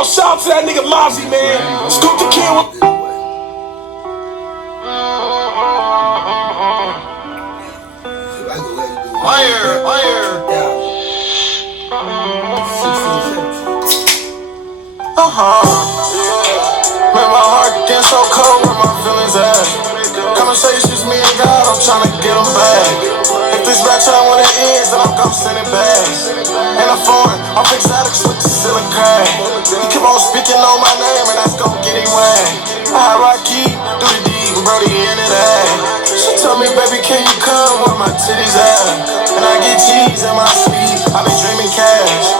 Yo, shout out to that nigga Mozzie, man. Scoop the kid with... Man, my heart getting so cold where my feelings at. Conversations, me and God, I'm tryna get them back. If this rap time when it ends, then I'm gon' send it back. And I'm foreign, I'm exotics with the ceiling crack. He keep on speaking on my name, and that's gon' get him whacked. I rock key, do the deed, and Brody into that. She told me, baby, can you come where my titties at? And I get cheese in my sleeve, I be dreaming cash.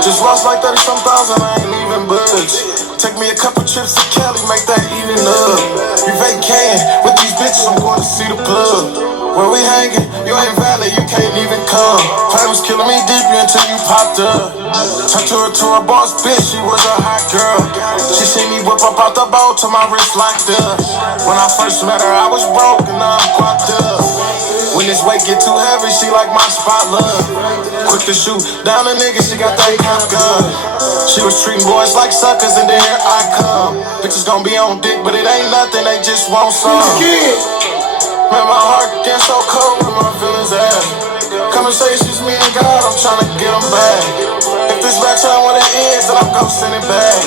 Just lost like 30-some thousand, I ain't even budge. Take me a couple trips to Cali, make that even up. You vacating with these bitches, I'm going to see the plug. Where we hanging, you ain't valid, you can't even come. Pain was killing me deeply until you popped up. Turned her to a boss bitch, she was a hot girl. She seen me whip up out the boat till my wrist locked up. When I first met her, I was broke and now I'm quacked up. When this weight get too heavy, she like my spot love. Quick to shoot down a nigga, she got that cop gun. She was treating boys like suckers and then here I come. Bitches gon' be on dick, but it ain't nothing, they just want some. Man, my heart getting so cold where my feelings at. Conversations, me and God, I'm tryna get them back. If this rap time when it ends, then I'm gon' send it back.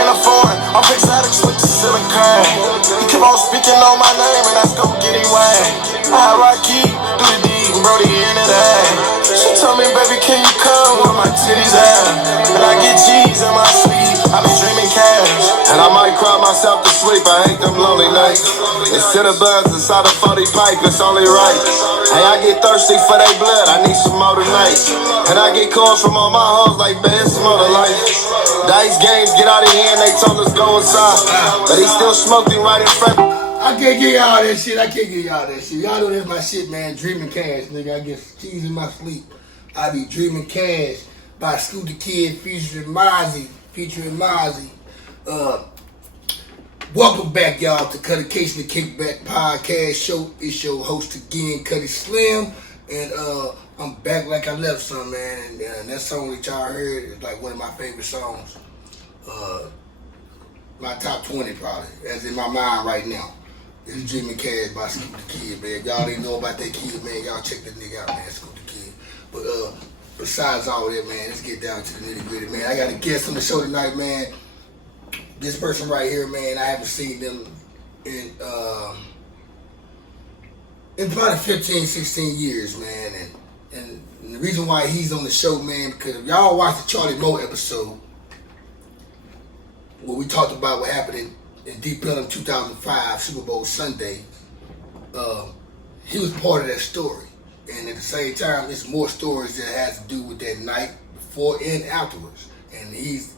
And I'm foreign, I'm exotics with the ceiling crack. He keep on speaking on my name, and that's gon' get him whacked. I rock key, do the deed, and Brody into that. She told me, baby, can you come where my titties at? And I get cheese in my sleeve, I be dreaming cash. And I might cry myself to sleep, I hate them lonely nights. Instead of buzz inside a 40 pipe, it's only right. Hey, I get thirsty for they blood, I need some more tonight. And I get calls from all my hoes like, man, it's more to life. Dice games, get out of here, and they told us go inside. But he still smoking right in front. I can't give y'all that shit. Y'all know that's my shit, man. Dreaming Cash, nigga. I get cheese in my sleep. I be Dreaming Cash by Scoop the Kid featuring Mozzie. Welcome back, y'all, to Cuttication the Kickback Podcast Show. It's your host again, Cutty Slim. And I'm back like I left some, man. And that song that y'all heard is like one of my favorite songs. My top 20 probably. That's in my mind right now. It's Dreaming Cash by Scoop the Kid, man. Y'all didn't know about that kid, man. Y'all check that nigga out, man, Scoop the Kid. But besides all that, man, let's get down to the nitty gritty, man. I got a guest on the show tonight, man. This person right here, man, I haven't seen them in probably 15, 16 years, man. And the reason why he's on the show, man, because if y'all watched the Charlie Moe episode, where we talked about what happened in Deep Elum 2005 Super Bowl Sunday, he was part of that story. And at the same time, there's more stories that has to do with that night before and afterwards. And he's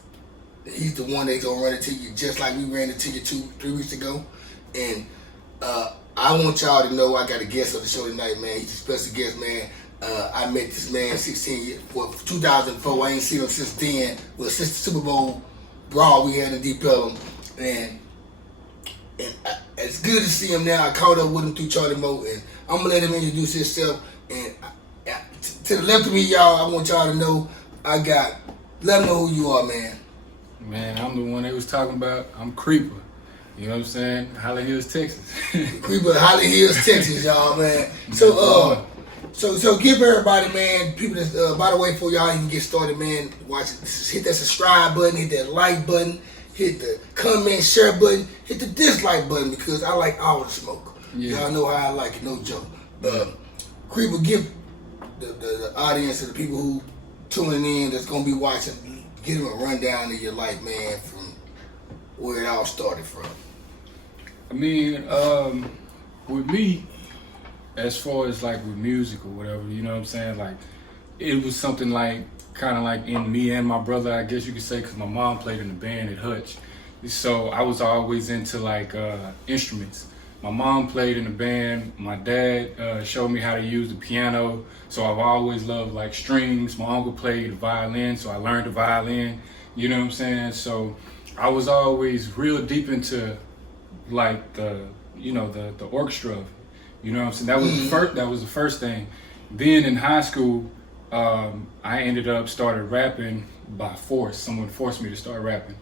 the one that's gonna run into you just like we ran into you 2-3 weeks ago. And I want y'all to know I got a guest on the show tonight, man. He's a special guest, man. I met this man 2004. I ain't seen him since then. Well, since the Super Bowl brawl we had in Deep Elum, and it's good to see him now. I caught up with him through Charlie Moe, and I'm gonna let him introduce himself. And to the left of me, y'all, I want y'all to know let him know who you are, man. Man, I'm the one they was talking about. I'm Creepa. You know what I'm saying? Highland Hills, Texas. Creepa, Highland Hills, Texas, y'all, man. So give everybody, man, people that's, by the way, before y'all even get started, man, watch it. Hit that subscribe button, hit that like button, hit the comment, share button, hit the dislike button, because I like all the smoke. Yeah. Y'all know how I like it, no joke. Creepa, give the audience and the people who tuning in that's going to be watching, give them a rundown of your life, man, from where it all started from. I mean, with me, as far as like with music or whatever, you know what I'm saying? Like, it was something like, kind of like in me and my brother, I guess you could say, because my mom played in the band at Hutch. So I was always into like instruments. My mom played in the band. My dad showed me how to use the piano. So I've always loved like strings. My uncle played the violin, so I learned the violin. You know what I'm saying? So I was always real deep into like the orchestra. You know what I'm saying? That was the first thing. Then in high school, I ended up started rapping by force. Someone forced me to start rapping.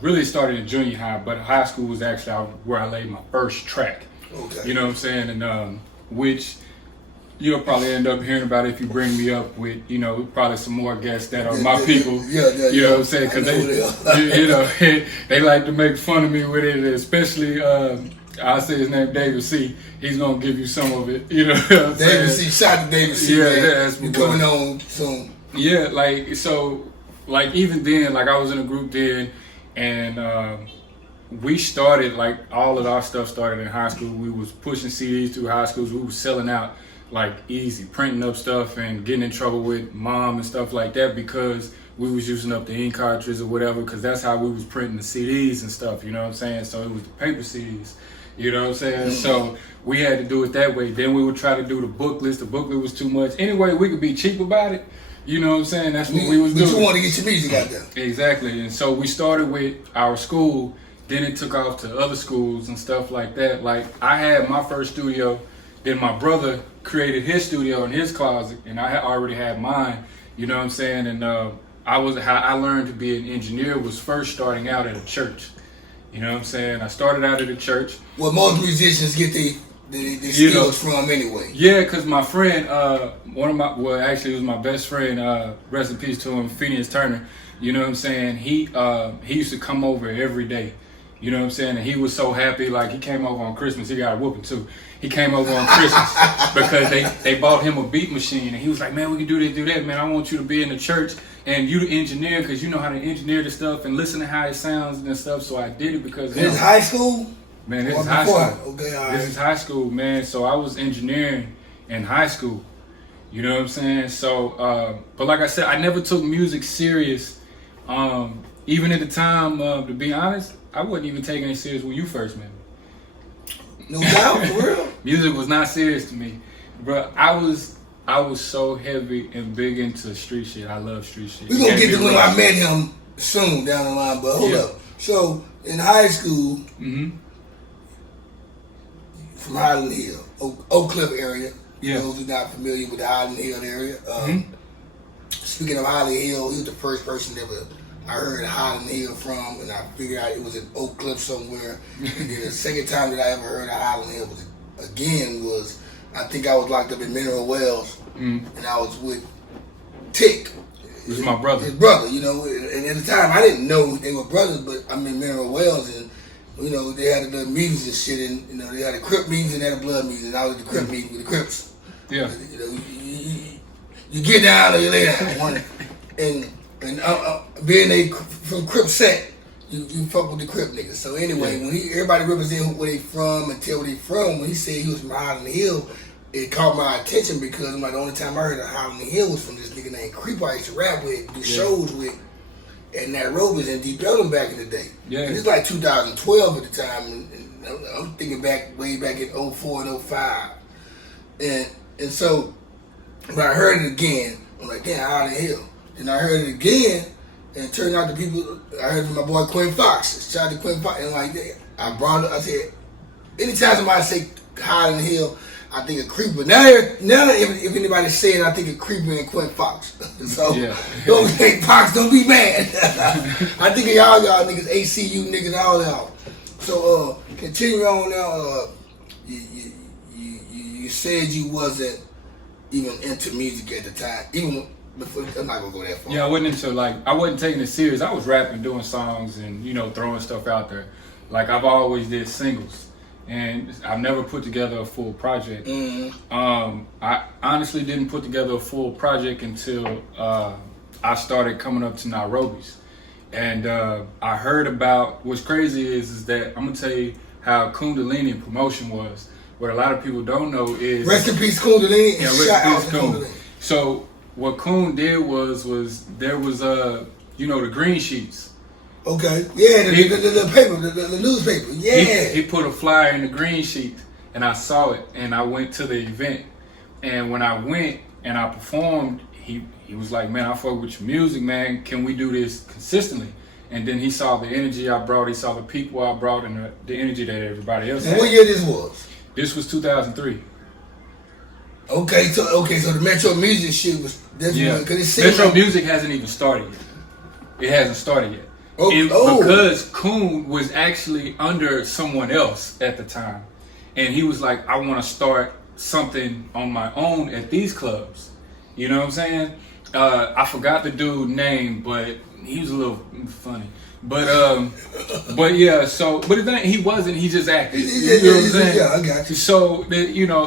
Really started in junior high, but high school was actually where I laid my first track. Okay. You know what I'm saying? And which you'll probably end up hearing about if you bring me up with, you know, probably some more guests that are my people. Yeah. You know what I'm saying? Because they like to make fun of me with it, especially, I'll say his name, David C. He's going to give you some of it. You know what I'm saying? David C. Shout out to David C. Yeah, man. that's You coming on soon. Yeah, like even then, like I was in a group then, and we started, like all of our stuff started in high school. We was pushing CDs through high schools. We was selling out like easy, printing up stuff and getting in trouble with mom and stuff like that because we was using up the ink cartridges or whatever, because that's how we was printing the CDs and stuff, you know what I'm saying? So it was the paper CDs, you know what I'm saying? So we had to do it that way. Then we would try to do the booklets. The booklet was too much. Anyway, we could be cheap about it. You know what I'm saying? That's what we was doing. But you want to get your music out there. Exactly. And so we started with our school, then it took off to other schools and stuff like that. Like I had my first studio, then my brother created his studio in his closet, and I already had mine, you know what I'm saying? And how I learned to be an engineer was first starting out at a church. You know what I'm saying? I started out at a church. Well, most musicians get their skills from anyway. Yeah, because my friend, actually it was my best friend, rest in peace to him, Phineas Turner, you know what I'm saying? He used to come over every day. You know what I'm saying? And he was so happy, like he came over on Christmas. He got a whooping too. He came over on Christmas because they bought him a beat machine, and he was like, "Man, we can do this, do that, man. I want you to be in the church and you the engineer because you know how to engineer the stuff and listen to how it sounds and stuff." So I did it because This is high school? Man, this Or is high before? school. Okay, all This right. is high school, man. So I was engineering in high school. You know what I'm saying? So, but like I said, I never took music serious. Even at the time, to be honest, I wasn't even taking it serious when you first met me. No doubt, for real. Music was not serious to me, bro. I was so heavy and big into street shit. I love street shit. We're going to get to when I met him soon down the line, but hold up. So, in high school, from Highland Hill, Oak Cliff area. Yeah. Those who are not familiar with the Highland Hill area. Speaking of Highland Hill, he was the first person I heard Highland Hill from, and I figured out it was in Oak Cliff somewhere. And then the second time that I ever heard of Highland Hill was I think I was locked up in Mineral Wells, and I was with Tick. It was my brother. His brother, you know, and at the time I didn't know they were brothers, but I'm in Mineral Wells, and you know, they had the meetings and shit, and you know, they had a Crip meetings and they had a blood meeting, and I was at the Crip meeting with the Crips. Yeah. You know, you get down or you lay down. And being from Crip set, you fuck with the Crip niggas. So anyway, when everybody represent where they from and tell where they from, when he said he was from Highland Hill, it caught my attention because I'm like, the only time I heard of Highland Hill was from this nigga named Creepa I used to rap with, do shows with, and that Rovers and Deep Elum back in the day. Yeah. And it's like 2012 at the time, and I'm thinking way back in 04 and 05. And so when I heard it again, I'm like, damn, Highland Hill. Then I heard it again, and it turned out I heard from my boy Quinn Fox. Shout out to Quinn Fox. And like that, I said, anytime somebody say Highland Hill, I think of Creepa. Now if anybody say it, I think of Creepa and Quinn Fox. So don't say Fox, don't be mad. I think of y'all niggas, ACU niggas, all y'all. So continue on now. You said you wasn't even into music at the time. Even before, I'm not gonna go that far. Yeah, I wasn't taking it serious. I was rapping, doing songs, and you know, throwing stuff out there. Like I've always did singles, and I've never put together a full project. I honestly didn't put together a full project until I started coming up to Nairobi's, and I heard about. What's crazy is that I'm gonna tell you how Kuwn Dalini promotion was. What a lot of people don't know is rest in peace, Kuwn Dalini. Yeah, rest in peace, Kuwn. So what Kuwn did was there was you know, the green sheets. Okay. Yeah, the paper, the newspaper. Yeah. He put a flyer in the green sheet, and I saw it, and I went to the event. And when I went and I performed, he was like, "Man, I fuck with your music, man. Can we do this consistently?" And then he saw the energy I brought. He saw the people I brought, and the energy that everybody else had. And what year this was? This was 2003. Okay, so the Metro Muzik shit was because Metro Muzik hasn't even started yet. It hasn't started yet. Because Kuwn was actually under someone else at the time, and he was like, I want to start something on my own at these clubs. You know what I'm saying? I forgot the dude's name, but he was a little funny. But yeah. So, but the thing, he wasn't. He just acted. You know what I'm saying? Yeah, I got you. So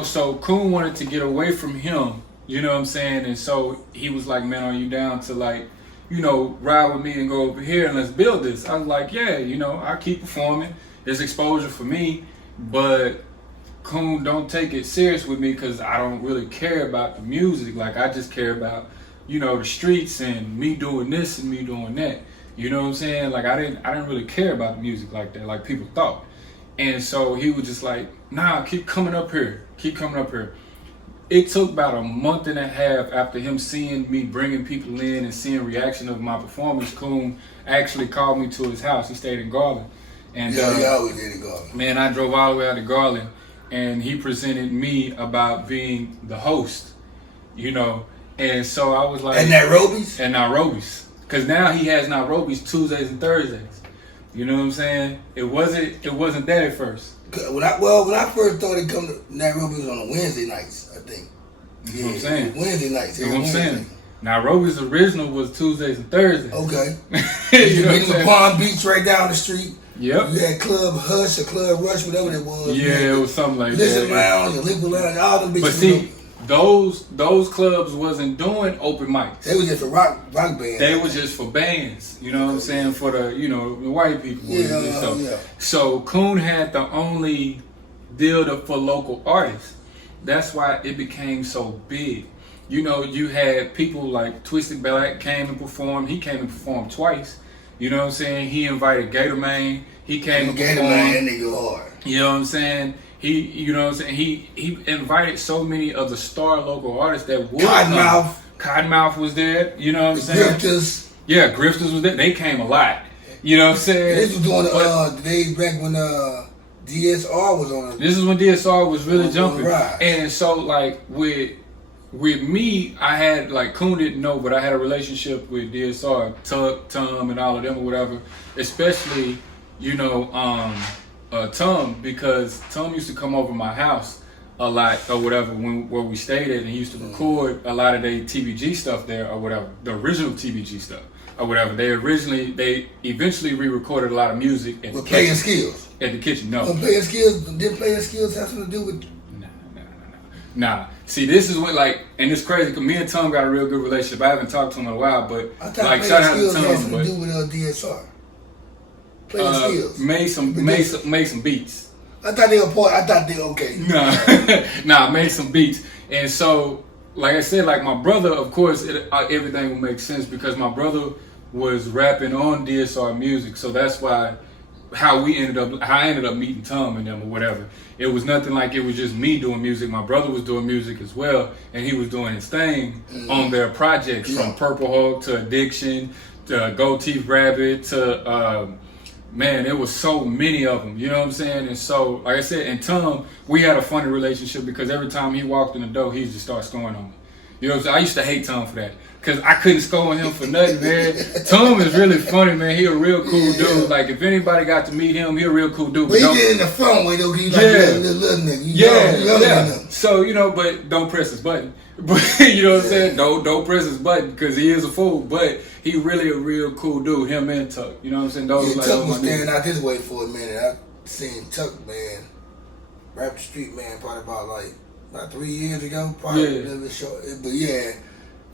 so Kuwn wanted to get away from him. You know what I'm saying? And so he was like, man, are you down to like, ride with me and go over here and let's build this? I was like, yeah, I keep performing. There's exposure for me, but Kuwn, don't take it serious with me because I don't really care about the music. Like, I just care about, the streets and me doing this and me doing that. You know what I'm saying? Like, I didn't really care about the music like that, like people thought. And so he was just like, nah, keep coming up here. Keep coming up here. It took about a month and a half after him seeing me bringing people in and seeing reaction of my performance. Kuwn actually called me to his house. He stayed in Garland. And he always did in Garland. Man, I drove all the way out to Garland, and he presented me about being the host, And so I was like... And Nairobi's? And Nairobi's. Because now he has Nairobi's Tuesdays and Thursdays. You know what I'm saying? It wasn't that at first. When I first started coming to Nairobi, it was on Wednesday nights, I think. You know what I'm saying? Wednesday nights. You know what I'm saying? Nairobi's original was Tuesdays and Thursdays. Okay. You know what I'm saying? Palm Beach right down the street. Yep. You had Club Hush or Club Rush, whatever it was. Yeah, it was something like Listen that. Lounge, Liquid Lounge, all them bitches. But see, those clubs wasn't doing open mics. They was just for rock bands. They was just for bands. You know what I'm saying? For the the white people. Yeah. So Kuwn had the only deal for local artists. That's why it became so big. You had people like Twisted Black came and performed. He came and performed twice. You know what I'm saying? He invited Gator Man. He came and performed. Gator Man, that nigga hard. You know what I'm saying? He invited so many of the star local artists that would Cottonmouth. Cottonmouth was there. You know what I'm saying? Grifters. Yeah, Grifters was there. They came a lot. You know what I'm saying? This was doing the days back when DSR was on. This is when DSR was really jumping. Right. And so like with me, I had like Kuwn didn't know, but I had a relationship with DSR, Tom, and all of them or whatever. Especially, Tom, because Tom used to come over my house a lot or whatever where we stayed at, and he used to record a lot of their TBG stuff there or whatever, the original TBG stuff or whatever. They eventually re-recorded a lot of music at the Playing Skills. At the kitchen, no. Playing Skills, did Playing Skills have something to do with? Nah. See, this is what and it's crazy because me and Tom got a real good relationship. I haven't talked to him in a while, but I thought like Playing shout out to Skills Tom, had something to do with DSR. Playing Skills. Made some beats. I thought they were okay. Nah, made some beats. And so, like I said, like my brother, of course, everything would make sense because my brother was rapping on DSR music. So that's why how I ended up meeting Tom and them or whatever. It was nothing like it was just me doing music. My brother was doing music as well, and he was doing his thing on their projects from Purple Hawk to Addiction to Gold Teeth Rabbit to man, there was so many of them, you know what I'm saying? And so, like I said, and Tom, we had a funny relationship because every time he walked in the door, he just started scoring on me. You know what I'm saying? I used to hate Tom for that because I couldn't score on him for nothing, man. Tom is really funny, man. He a real cool dude. Like, if anybody got to meet him, he a real cool dude. But he did in the fun way, though. He like little nigga. Yeah. So, but don't press his button. But you know what I'm saying? Don't press his button because he is a fool. But he really a real cool dude. Him and Tuck. You know what I'm saying? Those Tuck was standing out this way for a minute. I seen Tuck, man, rap the street, man, probably about 3 years ago. Probably a little bit short. But yeah.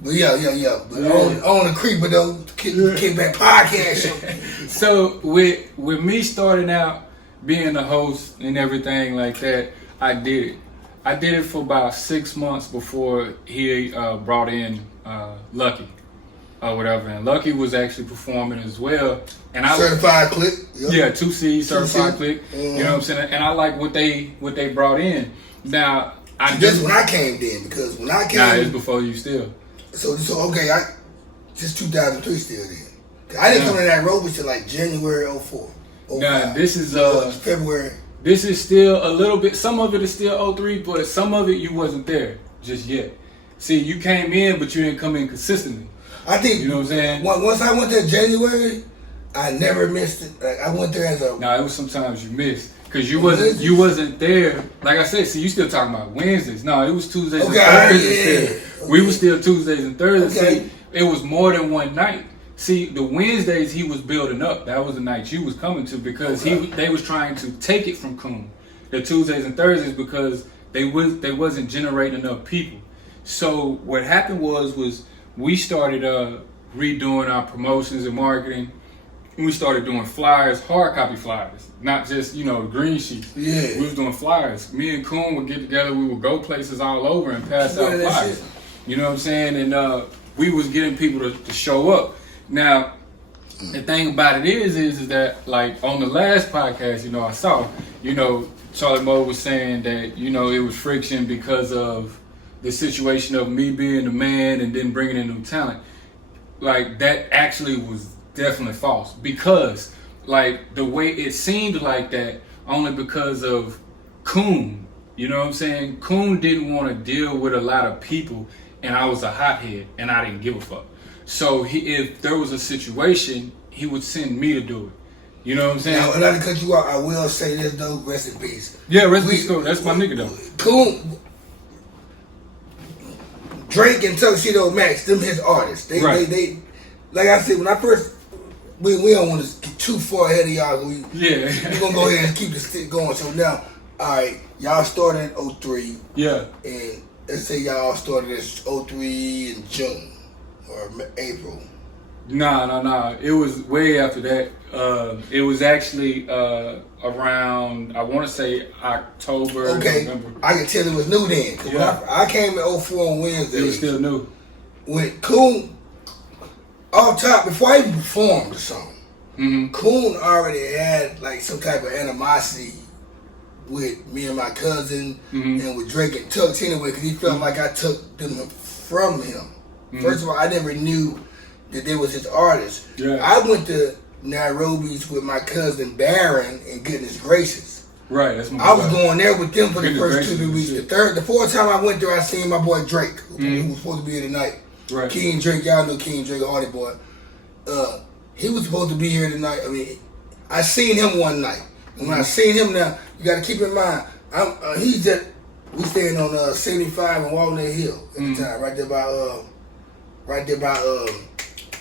But on the Creepa though, Kickback Podcast show. So with me starting out being the host and everything like that, I did it. I did it for about 6 months before he brought in Lucky or whatever, and Lucky was actually performing as well. And I certified Cliif. Yep. Yeah, 2C certified Cliif. You know what I'm saying? And I like what they brought in. Now that's when I came then because when I came, it's before you still. So okay, just 2003 still then. I didn't come to that road till like January 04. Nah, this is February. This is still a little bit. Some of it is still 03, but some of it you wasn't there. just yet. See, you came in, but you didn't come in consistently. I think you know what I'm saying. Once I went there in January, I never missed it. Like I went there as a. Nah, it was sometimes you missed because you wasn't there. Like I said, see, you still talking about Wednesdays. No, it was Tuesdays and Thursdays. Okay. We were still Tuesdays and Thursdays. Okay. See, it was more than one night. See, the Wednesdays he was building up. That was the night you was coming to because they was trying to take it from Kuwn. The Tuesdays and Thursdays because they wasn't generating enough people. So what happened was we started redoing our promotions and marketing. We started doing flyers, hard copy flyers, not just green sheets. Yeah, we was doing flyers. Me and Kuwn would get together. We would go places all over and pass out flyers. You know what I'm saying? And we was getting people to show up. Now, the thing about it is that like on the last podcast, I saw, Charlie Moe was saying that it was friction because of the situation of me being the man and then bringing in new talent. Like that actually was definitely false because like the way it seemed like that only because of Kuwn. You know what I'm saying? Kuwn didn't want to deal with a lot of people and I was a hothead and I didn't give a fuck. So if there was a situation, he would send me to do it. You know what I'm saying? Now, and not to cut you out, I will say this though, rest in peace. Yeah, rest in peace. That's my nigga though. Kuwn, Drake and Tuxedo Max, them his artists. They like I said, when I first, we don't want to get too far ahead of y'all. We're going to go ahead and keep the stick going. So now, all right, y'all started in 03. Yeah. And let's say y'all started in 03 in June or April. Nah. It was way after that. It was actually around, I want to say October, November. I can tell it was new then. Cause when I came in 04 on Wednesday. It was still new. When Kuwn, off top, before I even performed the song, Kuwn already had like some type of animosity with me and my cousin and with Drake and Tux anyway, because he felt like I took them from him. First of all, I never knew that they was his artist. Yeah. I went to Nairobi's with my cousin Barron and Goodness Gracious. Right, that's my I was going there with them for the first 2 weeks. Shit. The fourth time I went there, I seen my boy Drake, who was supposed to be here tonight. Right. King Drake, y'all know King Drake, Hardy Boy. He was supposed to be here tonight. I mean, I seen him one night. And when I seen him now, you got to keep in mind, we staying on 75 and Walnut Hill at the time, right there by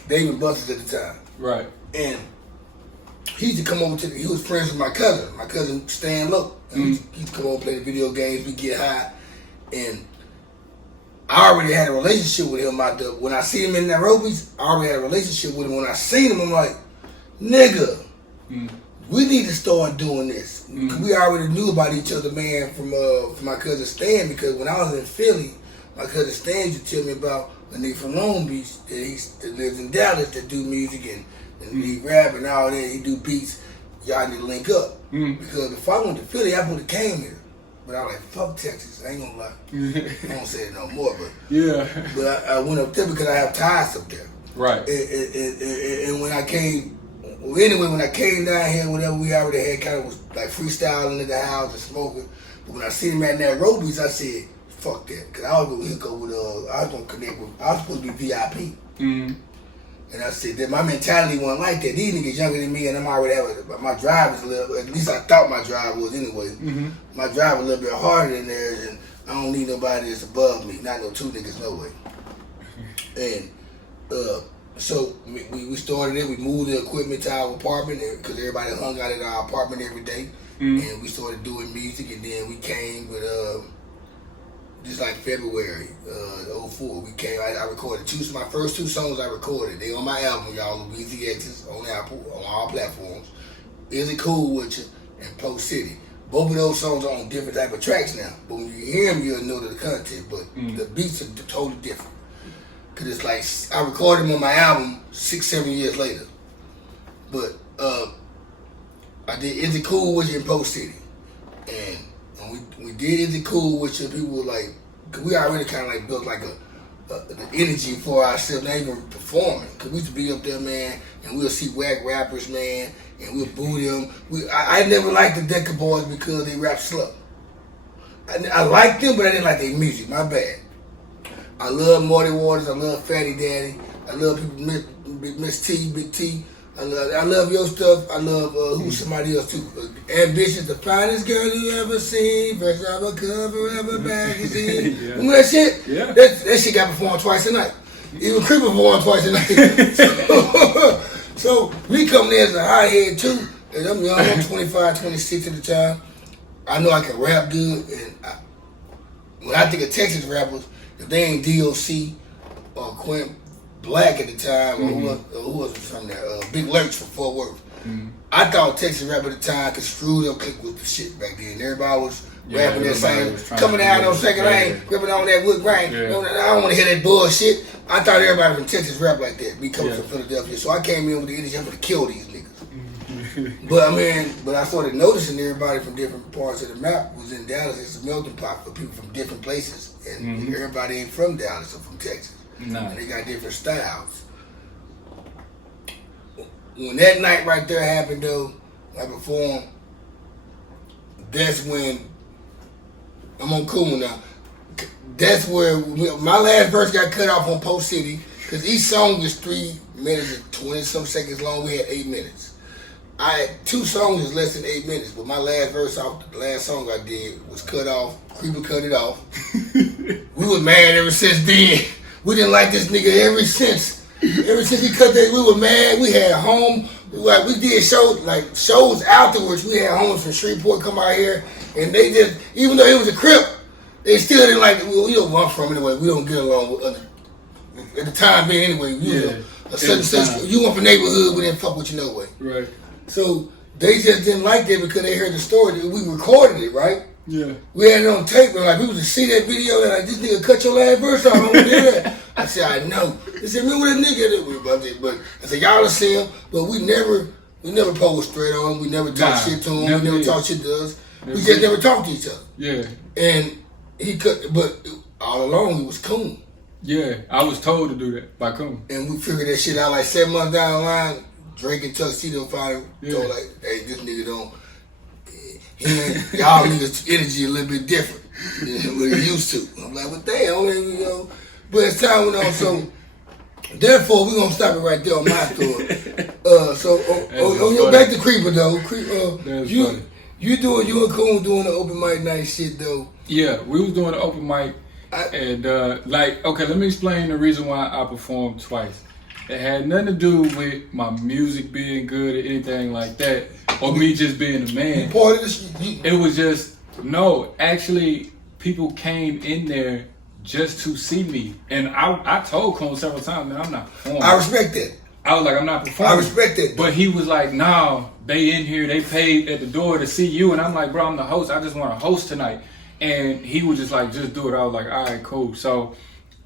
David Buster's at the time. Right. And he used to come over he was friends with my cousin Stan Lowe. And he'd come over, play the video games, we get high. And I already had a relationship with him out there. When I see him in Nairobi's, I already had a relationship with him. When I seen him, I'm like, nigga, we need to start doing this. We already knew about each other, man, from my cousin Stan, because when I was in Philly, my cousin Stan used to tell me about a nigga from Long Beach that lives in Dallas that do music and he rap and all that. He do beats. Y'all need to link up. Because if I went to Philly, I would have came here. But I was like, fuck Texas. I ain't gonna lie. I won't say it no more. But I went up there because I have ties up there. Right. And when I came, when I came down here, whatever, we already had kind of was like freestyling in the house and smoking. But when I seen him at Nairobi's, I said, fuck that. Because I was going to hook up with, I was going to connect with, I was supposed to be VIP. And I said that my mentality wasn't like that. These niggas younger than me and I'm already having, my drive is a little, at least I thought my drive was anyway. My drive a little bit harder than theirs and I don't need nobody that's above me. Not no two niggas, no way. And so we started it. We moved the equipment to our apartment because everybody hung out at our apartment every day. And we started doing music and then we came with, just like February 04, we came. I recorded my first 2 songs I recorded. They on my album, y'all. Weezy X's on Apple, on all platforms. Is It Cool With You and Post City. Both of those songs are on different type of tracks now. But when you hear them, you'll know the content. But the beats are totally different. Cause it's like I recorded them on my album 6-7 years later. But I did Is It Cool With You and Post City, and when we did Is It Cool With You, people were like, cause we already kind of like built like the energy for ourselves, not even performing. Cause we used to be up there, man, and we'll see whack rappers, man, and we'll boo them. I never liked the Decka Boyz because they rap slow. I liked them, but I didn't like their music. My bad. I love Marty Waters. I love Fatty Daddy. I love people, Miss T, Big T. I love your stuff. I love who's somebody else too. Ambitious, the finest girl you ever seen. First ever cover ever magazine. Yeah. Remember that shit? Yeah. That shit got performed twice a night. Even Creepa performed twice a night. So we come there as a high head too. And I'm young. I'm 25, 26 at the time. I know I can rap good. And when I think of Texas rappers, if they ain't DOC or Quint Black at the time, or who was from there? Big Lurch from Fort Worth. I thought Texas rap at the time could screw up click with the shit back then. Everybody was rapping that same, coming out on second lane, ripping on that wood grain. I don't want to hear that bullshit. I thought everybody from Texas rap like that. We coming from Philadelphia, so I came in with the energy. I'm gonna kill these niggas. But I started noticing everybody from different parts of the map was in Dallas. It's a melting pot for people from different places, and everybody ain't from Dallas or from Texas. No. And they got different styles. When that night right there happened though, I performed, that's when, I'm on Kuwn now, that's where my last verse got cut off on Post City, because each song was 3 minutes and 20 some seconds long. We had 8 minutes. Two songs is less than 8 minutes, but my last verse off the last song I did was cut off. Creepa cut it off. We was mad ever since then. We didn't like this nigga ever since. Ever since he cut that, we were mad. We had home, we did shows afterwards. We had homies from Shreveport come out here, and they just, even though it was a Crip, they still didn't like it. Well, we don't want from anyway. We don't get along with other, at the time being anyway. You want from neighborhood, we didn't fuck with you no way. Right. So they just didn't like that because they heard the story. We recorded it, right? Yeah. We had it on tape, and like people to see that video, and like, this nigga cut your last verse off. I don't want to hear that. I said, I know. They said, remember that nigga? But I said, y'all will see him, but we never posed straight on. We never talk shit to him. We never talk shit to us. We just never talked to each other. Yeah. And he cut, but all along he was Kuwn. Yeah, I was told to do that by Kuwn. And we figured that shit out like 7 months down the line. Drake and Tuxedo finally told like, hey, this nigga don't. Y'all niggas' energy a little bit different than what he used to. I'm like, well, damn, you know. But as time went on, so therefore we're gonna stop it right there on my story. Back to Creepa though. You and Kuwn doing the open mic night shit though. Yeah, we was doing the open mic, and okay, let me explain the reason why I performed twice. It had nothing to do with my music being good or anything like that, or me just being a man. Part of this, it was just, no, actually, people came in there just to see me. And I told Kuwn several times, man, I'm not performing. I respect that. I was like, I'm not performing. I respect that. But he was like, nah, they in here, they paid at the door to see you. And I'm like, bro, I'm the host. I just want to host tonight. And he was just like, just do it. I was like, all right, cool. So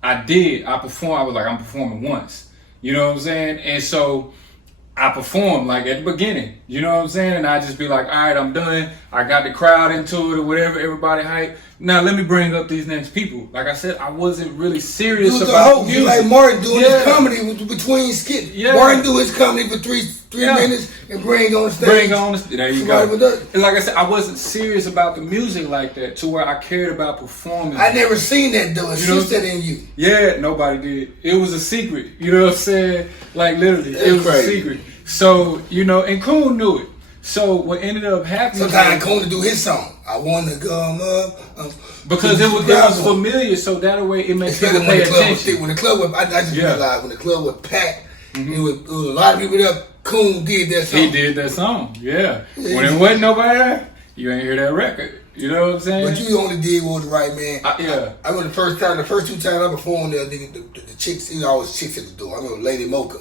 I did. I performed. I was like, I'm performing once. You know what I'm saying? And so I performed like at the beginning. You know what I'm saying? And I just be like, all right, I'm done. I got the crowd into it or whatever. Everybody hype. Now let me bring up these next people. Like I said, I wasn't really serious about music. Like Martin doing his comedy between skits. Yeah. Martin do his comedy for three minutes and bring on stage. There you go. And like I said, I wasn't serious about the music like that to where I cared about performing. I never seen that though. It's just that in you. Yeah, nobody did. It was a secret. You know what I'm saying? Like literally, it was a secret. So, you know, and Kuwn knew it. So what ended up happening? Sometimes Kuwn to do his song. I want to come up. Because it was familiar, so that way it makes people pay attention. When the club was, I just realized when the club was packed, it was a lot of people there. Kuwn did that song. He did that song, yeah. When it wasn't nobody there, you ain't hear that record. You know what I'm saying? But you only did what was right, man. Yeah. I remember the first 2 times I performed there, the chicks, you know, always chicks at the door. I remember Lady Mocha.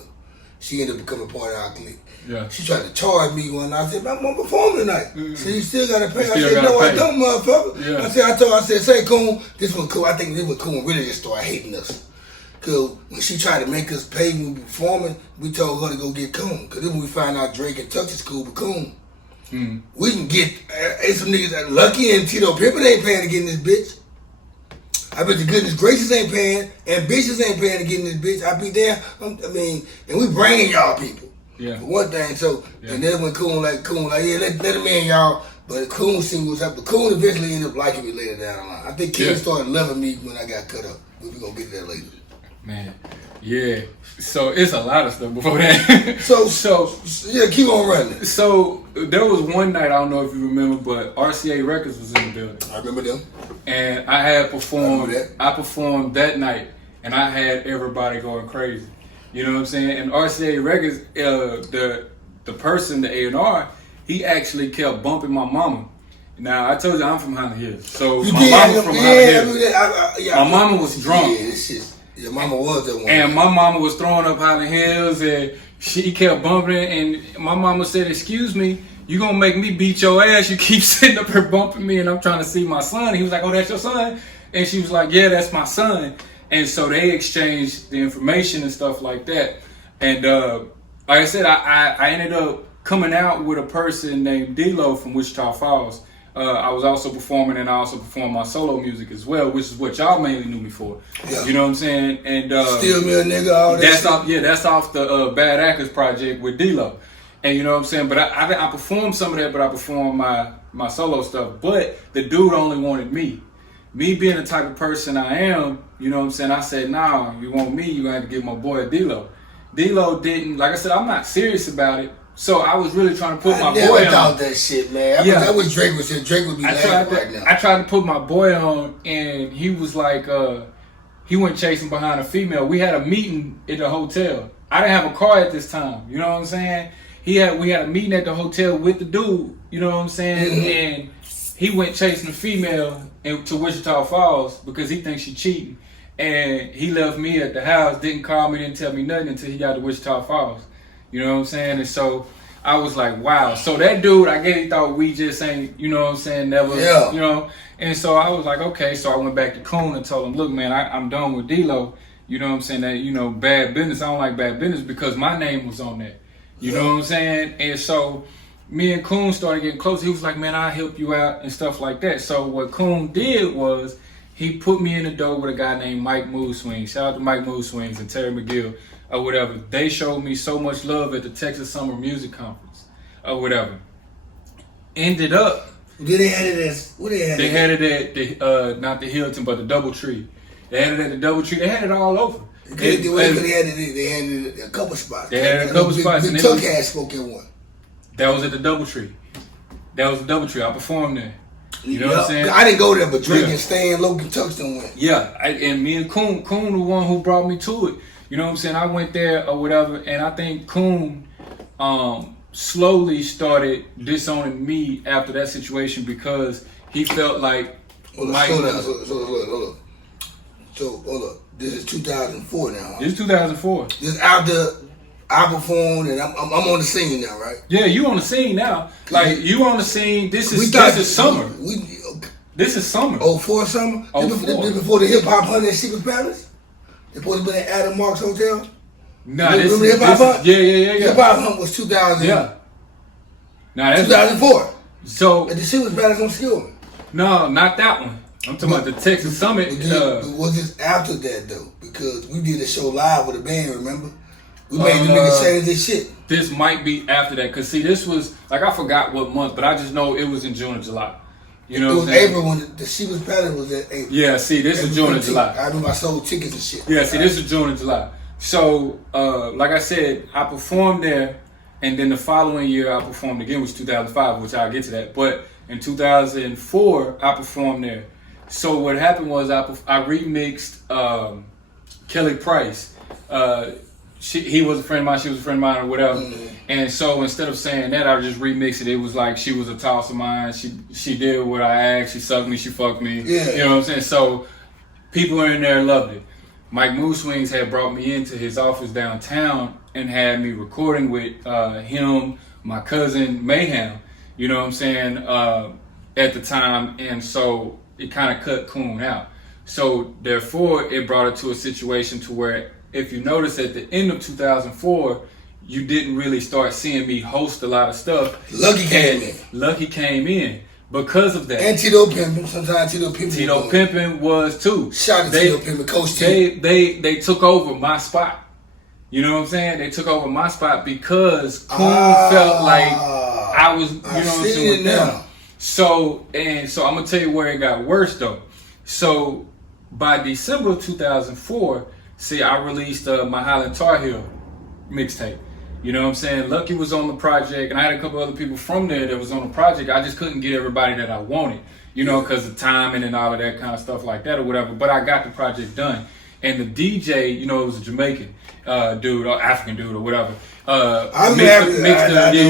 She ended up becoming part of our clique. Yeah. She tried to charge me one night. I said, I'm gonna perform tonight. So you still gotta pay. I said, no, I don't, motherfucker. Yeah. I said, say Kuwn, this one cool. I think this one Kuwn really just started hating us. Cause when she tried to make us pay when we performing, we told her to go get Kuwn. Cause then when we find out Drake and Tuck is cool with Kuwn, we can get some niggas that Lucky and Tito Pimpin ain't paying to get in this bitch. I bet the goodness gracious ain't paying, ambitious ain't paying to get in this bitch. I be there. I mean, and we bringing y'all people. Yeah. For one thing, so and then when Kuwn like, yeah, let them in, y'all. But Kuwn singles up. But Kuwn eventually ended up liking me later down the line. I think King started loving me when I got cut up. But we're gonna get to that later. Man, yeah. So it's a lot of stuff before that. So yeah, keep on running. So there was one night, I don't know if you remember, but RCA Records was in the building. I remember them. And I had performed. I I performed that night, and I had everybody going crazy. You know what I'm saying? And RCA Records, the person, the A&R, he actually kept bumping my mama. Now I told you I'm from Highland Hills, so my mama from Highland Hills. My mama was drunk. Yeah, this shit. Your mama was that one. And my mama was throwing up Highland Hills, and she kept bumping it. And my mama said, "Excuse me, you gonna make me beat your ass? You keep sitting up here bumping me, and I'm trying to see my son." He was like, "Oh, that's your son?" And she was like, "Yeah, that's my son." And so they exchanged the information and stuff like that. And like I said, I ended up coming out with a person named D-Lo from Wichita Falls. I was also performing, and I also performed my solo music as well, which is what y'all mainly knew me for. Yeah. You know what I'm saying? And Still Me a Nigga, all that that's shit. off. Yeah, that's off the Bad Actors project with D-Lo. And you know what I'm saying? But I performed some of that, but I performed my solo stuff. But the dude only wanted me. Me being the type of person I am, you know what I'm saying? I said, "Nah, you want me? You gonna have to give my boy D-Lo." D-Lo didn't. Like I said, I'm not serious about it. So I was really trying to put my boy on. I never thought that shit, man. That was Drake was here. Drake would be laughing right now. I tried to put my boy on, and he was like, he went chasing behind a female. We had a meeting at the hotel. I didn't have a car at this time. You know what I'm saying? We had a meeting at the hotel with the dude. You know what I'm saying? Mm-hmm. And he went chasing a female to Wichita Falls because he thinks she cheating. And he left me at the house, didn't call me, didn't tell me nothing until he got to Wichita Falls. You know what I'm saying? And so I was like, wow. So that dude, I guess he thought we just ain't, you know what I'm saying, never, you know. And so I was like, okay. So I went back to Kuwn and told him, look, man, I'm done with D-Lo. You know what I'm saying? That, you know, bad business. I don't like bad business because my name was on that. You know what I'm saying? And so me and Kuwn started getting close. He was like, man, I'll help you out and stuff like that. So what Kuwn did was he put me in the door with a guy named Mike Mood Swings. Shout out to Mike Mood Swings and Terry McGill or whatever. They showed me so much love at the Texas Summer Music Conference or whatever. Ended up. Did they had it as, what they had? They had it at the, not the Hilton, but the Doubletree. They had it at the Doubletree. They had it all over. They had it a couple spots. They had it a couple spots. Big Tuck had spoke in one. That was at the Doubletree. That was the Doubletree. I performed there. You know what I'm saying? I didn't go there, but Drake and Stan, Logan Tuxton went. Yeah, and me and Kuwn the one who brought me to it. You know what I'm saying? I went there or whatever, and I think Kuwn slowly started disowning me after that situation because he felt like Hold up. This is 2004 now. Huh? This is 2004. This is after I performed and I'm on the scene now, right? Yeah, you on the scene now. Like you on the scene. This is summer. This is summer. 04 summer? 04. This before the Hip Hop Hunt at Secret Palace? They supposed to be at Adam Mark's Hotel? Nah, remember the Hip Hop Hunt? Yeah. Hip Hop Hunt was 2000. Yeah. Nah, that's 2004. So at the Secret Palace on Skillman. No, not that one. I'm talking about the Texas Summit. Was this after that though? Because we did a show live with a band, remember? We made the niggas change this shit. This might be after that, cause see, this was like I forgot what month, but I just know it was in June or July. You know, it was April when the Secret Palace was at April. Yeah, see, this is June and July. I remember I sold tickets and shit. Yeah, see, this is June and July. So, like I said, I performed there, and then the following year I performed again, which was 2005, which I'll get to that. But in 2004, I performed there. So what happened was I remixed Kelly Price. He was a friend of mine, she was a friend of mine, or whatever. Mm-hmm. And so instead of saying that, I just remixed it. It was like she was a toss of mine. She did what I asked. She sucked me. She fucked me. Yeah. You know what I'm saying? So people in there loved it. Mike Mood Swings had brought me into his office downtown and had me recording with him, my cousin Mayhem. You know what I'm saying? At the time, and so it kind of cut Kuwn out. So therefore, it brought it to a situation to where, if you notice, at the end of 2004, you didn't really start seeing me host a lot of stuff. Lucky came in because of that. And Tito Pimpin'. Sometimes Tito Pimpin'. Tito Pimpin' was too. Shout out to Tito Pimpin', Coach T. They took over my spot. You know what I'm saying? They took over my spot because Kuwn felt like I was, you know what I'm saying, with them. So I'm gonna tell you where it got worse though. So by December of 2004, see, I released my Highland Tar Heel mixtape. You know what I'm saying? Lucky was on the project, and I had a couple other people from there that was on the project. I just couldn't get everybody that I wanted, you know, because of timing and all of that kind of stuff like that or whatever. But I got the project done. And the DJ, you know, it was a Jamaican dude or African dude or whatever. You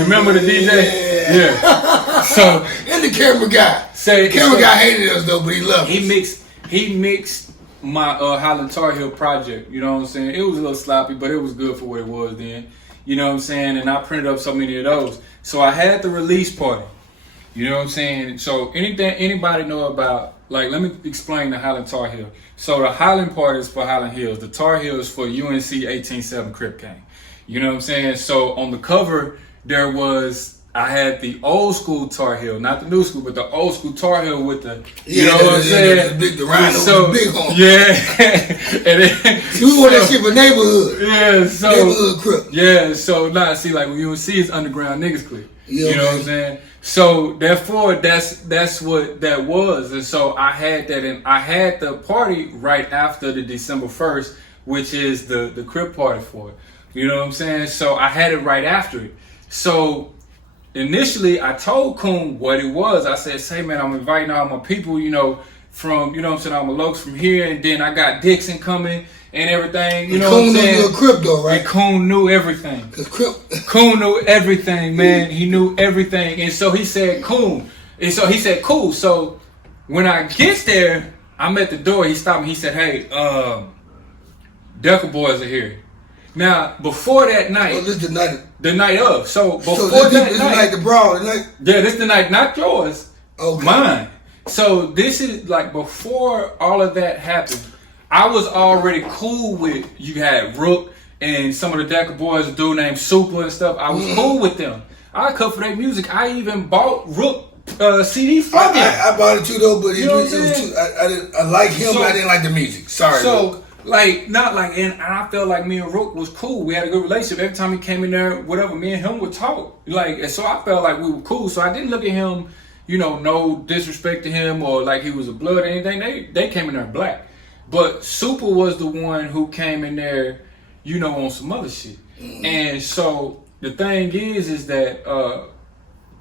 remember the DJ? Yeah. So and the camera guy. The camera guy hated us though, but he loved us. He mixed my Highland Tar Heel project. You know what I'm saying? It was a little sloppy, but it was good for what it was then. You know what I'm saying? And I printed up so many of those. So I had the release party. You know what I'm saying? So anybody know about, like, let me explain the Highland Tar Heel. So the Highland part is for Highland Hills. The Tar Heel is for UNC 187 Crip Gang. You know what I'm saying? So on the cover, I had the old school Tar Heel, not the new school, but the old school Tar Heel with the, you know what I'm saying? The rhino, big one. Yeah. And then, we want that shit for neighborhood. Yeah, so. Neighborhood Crip. Yeah, so now, see, like when UNC is underground niggas clique. You know what I'm saying? So therefore, that's what that was. And so I had that, and I had the party right after the December 1st, which is the Crip party for it. You know what I'm saying? So I had it right after it. So initially, I told Kuwn what it was. I said, "Say, man, I'm inviting all my people, you know, from, you know what I'm saying, all my locals from here, and then I got Dixon coming and everything." You know what I'm saying? Kuwn knew Crip though, right? And Kuwn knew everything. Cause Kuwn knew everything, man. He knew everything, and so he said, "Kuwn," and so he said, "Cool." So when I get there, I'm at the door. He stopped me. He said, "Hey, Decka Boyz are here." Now, before that night, this is the night of. So before this is like the brawl, yeah, this is the night, not yours, mine. So this is like before all of that happened. I was already cool with, you had Rook and some of the Decka Boyz, a dude named Super and stuff. I was cool with them. I cut for their music. I even bought Rook CD from him. I bought it too though, but it was too. I like him, but I didn't like the music. Sorry. So. And I felt like me and Rook was cool. We had a good relationship. Every time he came in there, whatever, me and him would talk. And so I felt like we were cool. So I didn't look at him, you know, no disrespect to him or like he was a blood or anything. They came in there black. But Super was the one who came in there, you know, on some other shit. And so the thing is that,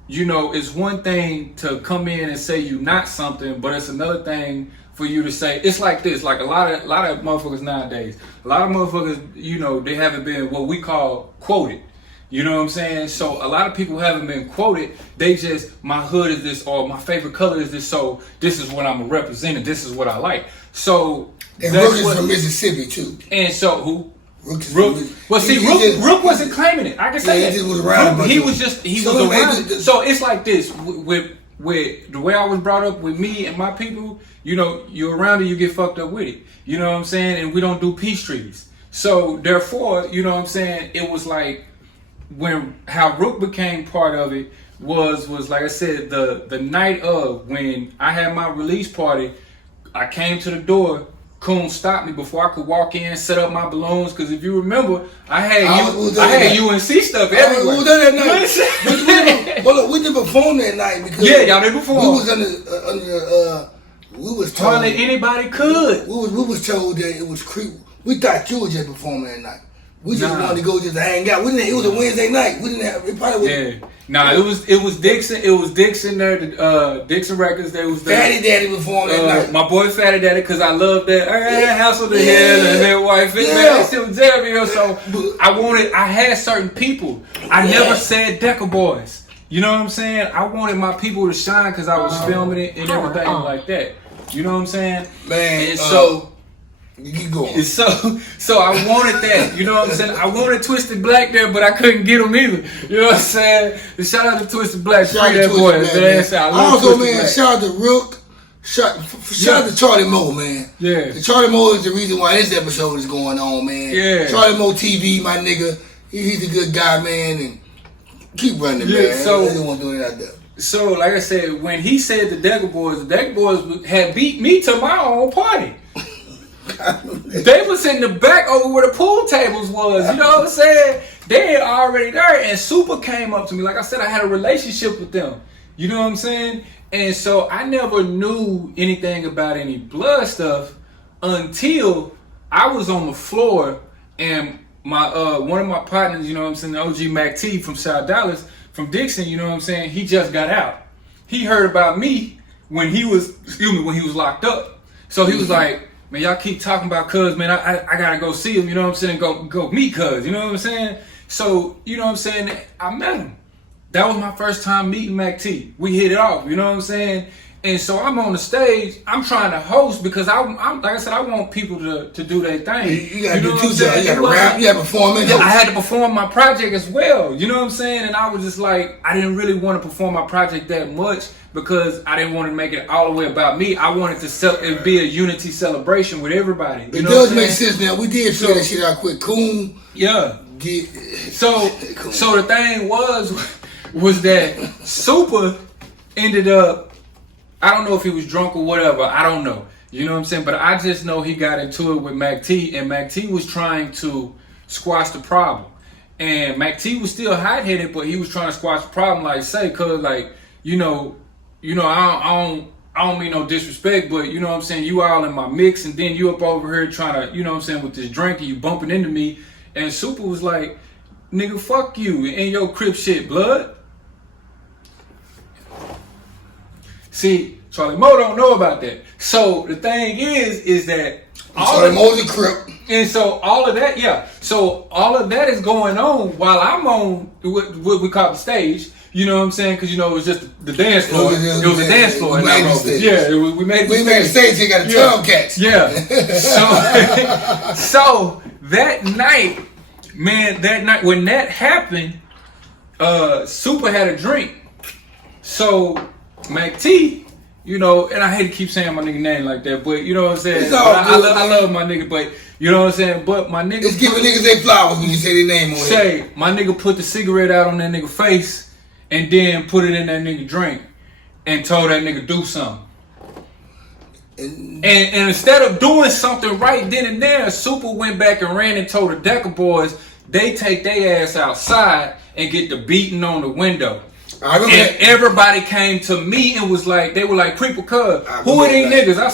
you know, it's one thing to come in and say you not something, but it's another thing for you to say. It's like this, like a lot of motherfuckers nowadays, a lot of motherfuckers, you know, they haven't been what we call quoted. You know what I'm saying? So a lot of people haven't been quoted. They just, my hood is this, or my favorite color is this, so this is what I'm representing, this is what I like. So and Rook is from Mississippi too. And so who? Rook. Well, see, Rook wasn't claiming it. I can say that. He just was around. He was around. So it's like this with the way I was brought up with me and my people. You know, you're around it, you get fucked up with it. You know what I'm saying? And we don't do peace treaties. So therefore, you know what I'm saying? It was like how Rook became part of it was like I said, the night of when I had my release party. I came to the door. Kuwn stopped me before I could walk in, set up my balloons. Because if you remember, I had UNC stuff everywhere. We was there that night. Hold on, we didn't perform that night because y'all didn't perform. We was under we was told hardly anybody could. We was told that it was Creepa. We thought you was just performing that night. We just wanted to go just to hang out. It was a Wednesday night. We didn't have. It probably was. Yeah. Nah, it was Dixon. It was Dixon there. Dixon Records. They was there. Fatty Daddy performed that night. My boy Fatty Daddy, because I love that. House of the Hill and their wife. Man, that shit was there. So I had certain people. I never said Decka Boyz. You know what I'm saying? I wanted my people to shine because I was filming it and everything like that. You know what I'm saying? Man, and so. You keep going. So I wanted that. You know what I'm saying? I wanted Twisted Black there, but I couldn't get him either. You know what I'm saying? Shout out to Twisted Black. Shout Free that boy. Shout out to Rook. Shout out to Charlie Moe, man. Yeah. Charlie Moe is the reason why this episode is going on, man. Yeah. Charlie Moe TV, my nigga. He's a good guy, man, and keep running, man. So I don't want to do it out there. So, like I said, when he said the Decka Boyz had beat me to my own party. They was in the back over where the pool tables was. You know what I'm saying? They already there. And Super came up to me. Like I said, I had a relationship with them. You know what I'm saying? And so I never knew anything about any blood stuff until I was on the floor and my one of my partners, you know what I'm saying, the OG Mac T from South Dallas, from Dixon, you know what I'm saying, he just got out. He heard about me when he was locked up. So he was like, man, y'all keep talking about Cuz, man, I gotta go see him, you know what I'm saying, go meet Cuz, you know what I'm saying? So, you know what I'm saying, I met him. That was my first time meeting Mac T. We hit it off, you know what I'm saying? And so I'm on the stage, I'm trying to host because I'm like I said, I want people to do their thing. You gotta do two jobs. You gotta rap, you gotta perform and host. I had to perform my project as well, you know what I'm saying? And I was just like, I didn't really want to perform my project that much because I didn't want to make it all the way about me. I wanted to be a unity celebration with everybody. It does make sense now. We did figure that shit out quick. Kuwn. Yeah. So the thing was that Super ended up, I don't know if he was drunk or whatever, I don't know. You know what I'm saying? But I just know he got into it with Mac T, and Mac T was trying to squash the problem. And Mac T was still hot-headed, but he was trying to squash the problem, like say, cause like, I don't mean no disrespect, but you know what I'm saying, you all in my mix, and then you up over here trying to, you know what I'm saying, with this drink, and you bumping into me, and Super was like, nigga, fuck you, and your Crip shit, blood. See, Charlie Moe don't know about that. So the thing is that Charlie Moe's a Crip. And so all of that, yeah. So all of that is going on while I'm on what we call the stage. You know what I'm saying? Because, you know, it was just the dance floor. It was a dance floor. We made the stage. Yeah, we made the stage. You got a tongue catch. Yeah. So that night, man, when that happened, Super had a drink. So Mac T, you know, and I hate to keep saying my nigga name like that, but you know what I'm saying? I love my nigga, but you know what I'm saying? But my nigga... It's giving niggas their flowers when you say their name on it. My nigga put the cigarette out on that nigga face and then put it in that nigga drink and told that nigga do something. And instead of doing something right then and there, Super went back and ran and told the Decka Boyz they take their ass outside and get the beating on the window. And everybody came to me and was like, they were like, Creepa, Cuz, who are these niggas? I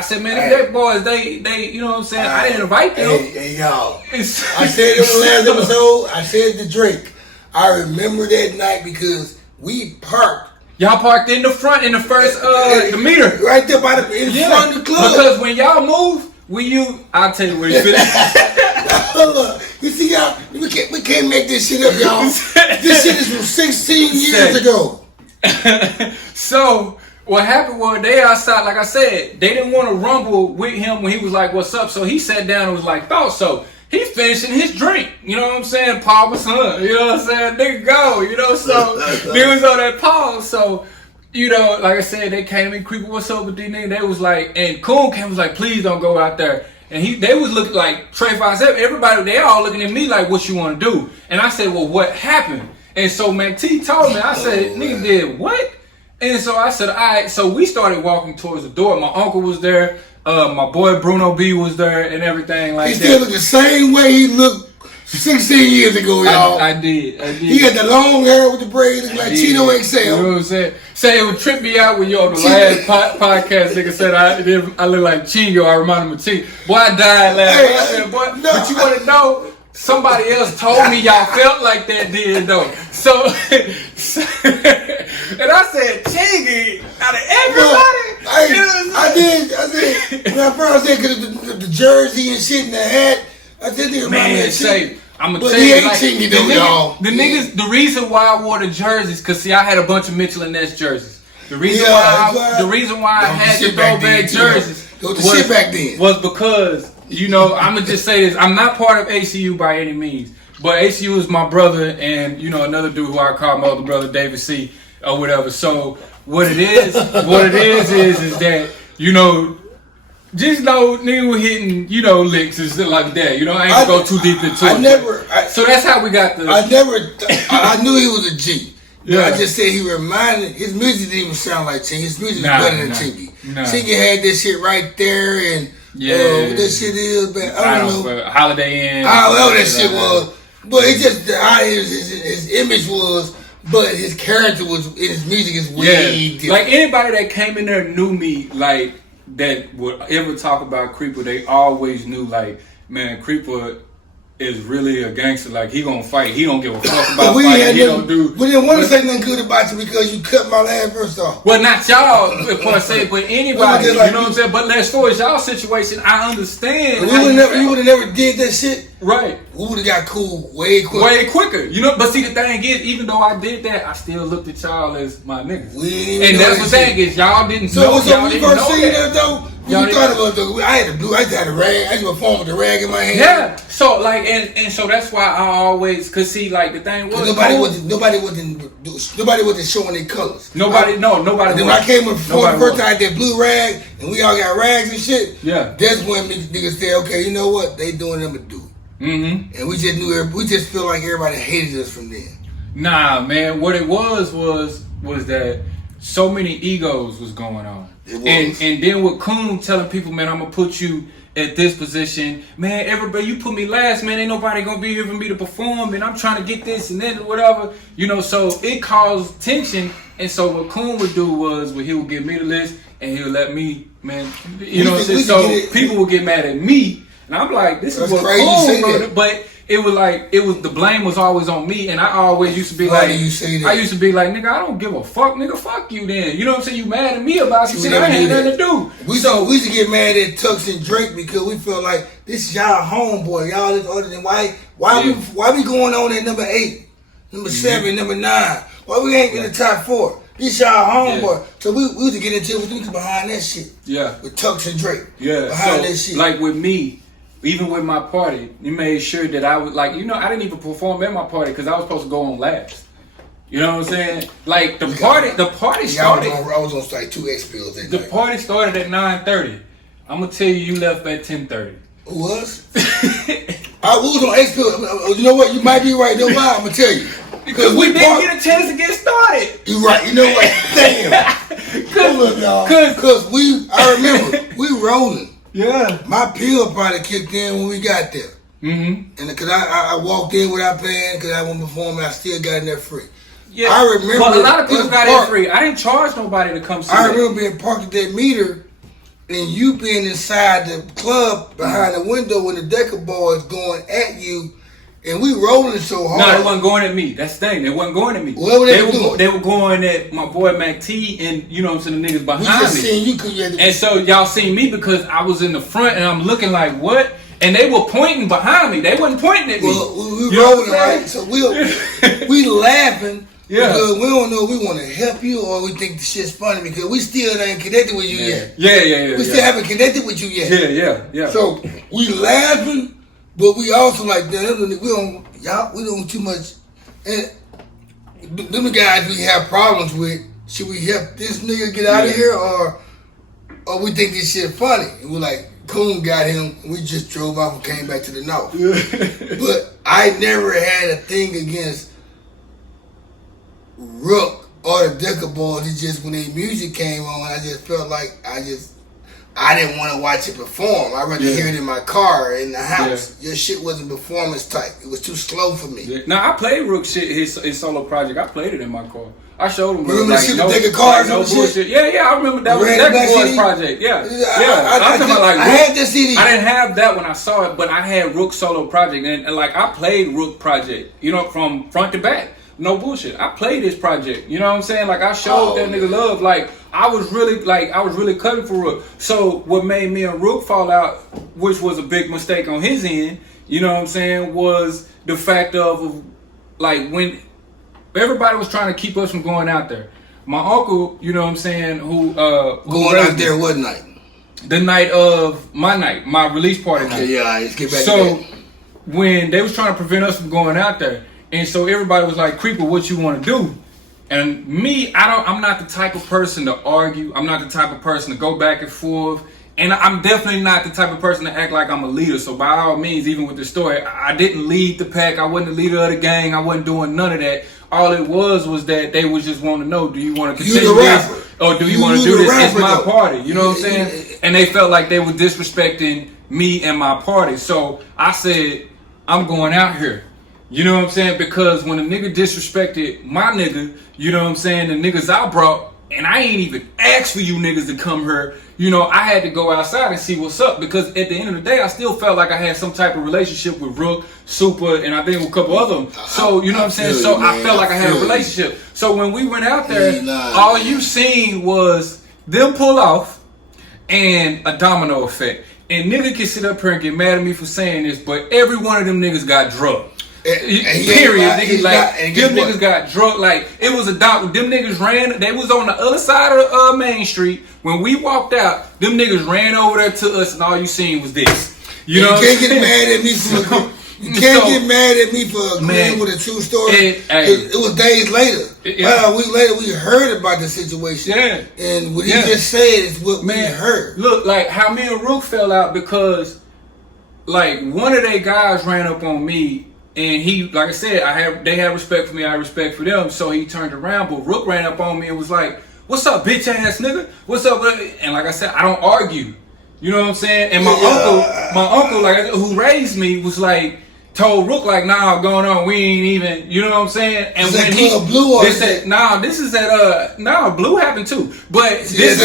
said, man, them boys, they, you know what I'm saying? I didn't invite them. Hey, y'all. I said it on the last episode. I said the drink. I remember that night because we parked. Y'all parked in the front in the first, the meter. Right there by in front of the club. Because when y'all move, I'll tell you where you fit. You see, y'all, we can't make this shit up, y'all. This shit is from 16 years ago. So what happened was they outside, like I said, they didn't want to rumble with him when he was like, what's up? So he sat down and was like, thought so. He finishing his drink, you know what I'm saying? Paul was son, you know what I'm saying? Nigga go, you know, so they was on that pause. So, you know, like I said, they came in, Creepa, what's up with these niggas? They was like, and Kuwn came was like, please don't go out there. And they was looking like Trey 5-7, everybody, they all looking at me like, what you want to do? And I said, well, what happened? And so Mac T told me, I said, nigga did what? And so I said, all right. So we started walking towards the door. My uncle was there. My boy Bruno B was there and everything like that. He still looked the same way he looked 16 years ago, y'all. I did. He had the long hair with the braid, looked like Cheeto XL. You know what I'm saying? Say it would trip me out when you on the last podcast nigga said I look like Chingo. I remind him of Chingo. Boy, I died last night. I said, boy, no. But you want to know? Somebody else told me y'all felt like that then though. So and I said, Chingy, out of everybody, I did. When I first said, cause the jersey and shit and the hat, I did think about that shit. I'm gonna but tell he you, ain't like, Chingy though, y'all. The niggas, the reason why I wore the jerseys, cause see, I had a bunch of Mitchell and Ness jerseys. The reason why I had the throwback jerseys was because, you know, I'm gonna just say this. I'm not part of ACU by any means, but ACU is my brother, and you know another dude who I call my other brother, David C. or whatever. So what it is is that, you know, just know nigga was hitting, you know, licks and stuff like that. You know, I ain't gonna go too deep into it. So that's how we got the. I knew he was a G. Yeah. I just said his music didn't even sound like Chingy. His music was better than Chingy. Chingy had this shit right there, and what that shit is, but I don't know. Holiday Inn. I don't know what that shit was, but it just his image was but his character was in his music is way different. Like anybody that came in there knew me, like that would ever talk about Creepa. They always knew, like, man, Creepa is really a gangster. Like, he gonna fight. He don't give a fuck about fighting. He don't do. We didn't want to say nothing good about you because you cut my last verse off. Well, not y'all per se, but anybody. Like, you know what I'm saying? But as far as y'all situation, I understand. You would have never did that shit. Right. We would have got cool way quicker. Way quicker. You know, but see, the thing is, even though I did that, I still looked at y'all as my niggas. And that's the thing is, y'all didn't know. So when you first seen that though, you thought about though, I had a rag. I used to perform with the rag in my hand. Yeah. So like, and so that's why I always, cause see, like the thing was, nobody wasn't showing their colors. Nobody. Then when I came with the first time, I did blue rag, and we all got rags and shit. Yeah. That's when niggas said, okay, you know what? They doing them to do. Mm-hmm. And we just feel like everybody hated us from then. Nah, man. What it was that so many egos was going on. And then with Kuwn telling people, man, I'm gonna put you at this position, man. Everybody, you put me last, man. Ain't nobody gonna be here for me to perform, and I'm trying to get this and then whatever, you know. So it caused tension. And so what Kuwn would do was, he would give me the list, and he would let me, man, you know what I'm saying. So people would get mad at me. And I'm like, this is what Kuwn wrote, but it was the blame was always on me, and I always used to be like, nigga, I don't give a fuck, nigga, fuck you then. You know what I'm saying? You mad at me about some shit I ain't nothing to do. We used to get mad at Tux and Drake because we felt like this is y'all homeboy, y'all is other than why we going on at number 8, number 7, number 9? Why we ain't in the top 4? This y'all homeboy. So we used to get into it with niggas behind that shit. Yeah. With Tux and Drake. Yeah. Behind that shit. Like with me, even with my party, you made sure that I was like, you know, I didn't even perform at my party because I was supposed to go on last. You know what I'm saying? Like the party started. I was on like 2 X pills that The night. party started at 9:30. I'm gonna tell you left at 10:30. Who was? I was on X pills. You know what? You might be right. You know why? I'm gonna tell you. Because we didn't get a chance to get started. You right. You know what? Damn. Because I remember we rolling. Yeah. My pill probably kicked in when we got there. Mm-hmm. And because I walked in without paying, because I wasn't performing, I still got in there free. Yeah. I remember. But a lot of people got in free. I didn't charge nobody to come see I remember being parked at that meter and you being inside the club behind the window with the Decka Boyz going at you. And we rolling so hard. No, they wasn't going at me. That's the thing. They wasn't going at me. What were they doing? They were going at my boy Mac T and, you know what I'm saying, the niggas behind me. We just seen you because you had to... And so y'all seen me because I was in the front and I'm looking like, what? And they were pointing behind me. They wasn't pointing at me. Well, we rolling, right? So we laughing because we don't know if we want to help you or we think the shit's funny because we still ain't connected with you yet. Yeah. We still haven't connected with you yet. Yeah. So we laughing. But we also like we don't too much. And them the guys we have problems with. Should we help this nigga get out of here, or we think this shit funny? And we're like, Kuwn got him. And we just drove off and came back to the north. But I never had a thing against Rook or the Decka Boyz. It's just when their music came on, I just felt like I didn't want to watch it perform. I'd rather hear it in my car, in the house. Your shit wasn't performance type. It was too slow for me. Yeah. Now, I played Rook shit, his solo project. I played it in my car. I showed him. Remember the shit with Decka cars no bullshit. Yeah, I remember that was Decka Boyz project. Yeah. I had this CD. I didn't have that when I saw it, but I had Rook solo project. And like, I played Rook project, you know, from front to back. No bullshit. I played this project. You know what I'm saying? Like, I showed that nigga love. Like, I was really cutting for Rook. So what made me and Rook fall out, which was a big mistake on his end, you know what I'm saying, was the fact of like when everybody was trying to keep us from going out there. My uncle, you know what I'm saying, who going out there what night? The night of my release party night. Yeah, let's get back to that. So when they was trying to prevent us from going out there, and so everybody was like, Creepa, what you want to do? And me, I'm not the type of person to argue. I'm not the type of person to go back and forth. And I'm definitely not the type of person to act like I'm a leader. So by all means, even with the story, I didn't lead the pack. I wasn't the leader of the gang. I wasn't doing none of that. All it was that they was just want to know, do you want to continue this? Or do you want to do this? It's my party. You know what I'm saying? And they felt like they were disrespecting me and my party. So I said, I'm going out here. You know what I'm saying? Because when a nigga disrespected my nigga, you know what I'm saying, the niggas I brought, and I ain't even asked for you niggas to come here, you know, I had to go outside and see what's up. Because at the end of the day, I still felt like I had some type of relationship with Rook, Super, and I think with a couple of them. So, you know what I'm saying? So I felt like I had a relationship. So when we went out there, all you seen was them pull off and a domino effect. And nigga can sit up here and get mad at me for saying this, but every one of them niggas got drugged. Period. Niggas like them niggas got drunk. Like it was a dog. Them niggas ran. They was on the other side of Main Street. When we walked out, them niggas ran over there to us, and all you seen was this. You know, you can't get mad at me for. You can't get mad at me for agreeing with a true story. It was days later. About a week later, we heard about the situation. Yeah. And what he just said is what we heard. Look, like how me and Rook fell out because, like, one of they guys ran up on me. And he, like I said, they had respect for me, I had respect for them, so he turned around, but Rook ran up on me and was like, "What's up, bitch ass nigga? What's up?" And like I said, I don't argue. You know what I'm saying? And my uncle, like who raised me, was like, told Rook like, "Nah, going on, we ain't even," you know what I'm saying? And when he said, "Nah, this is at Blue happened too," but this is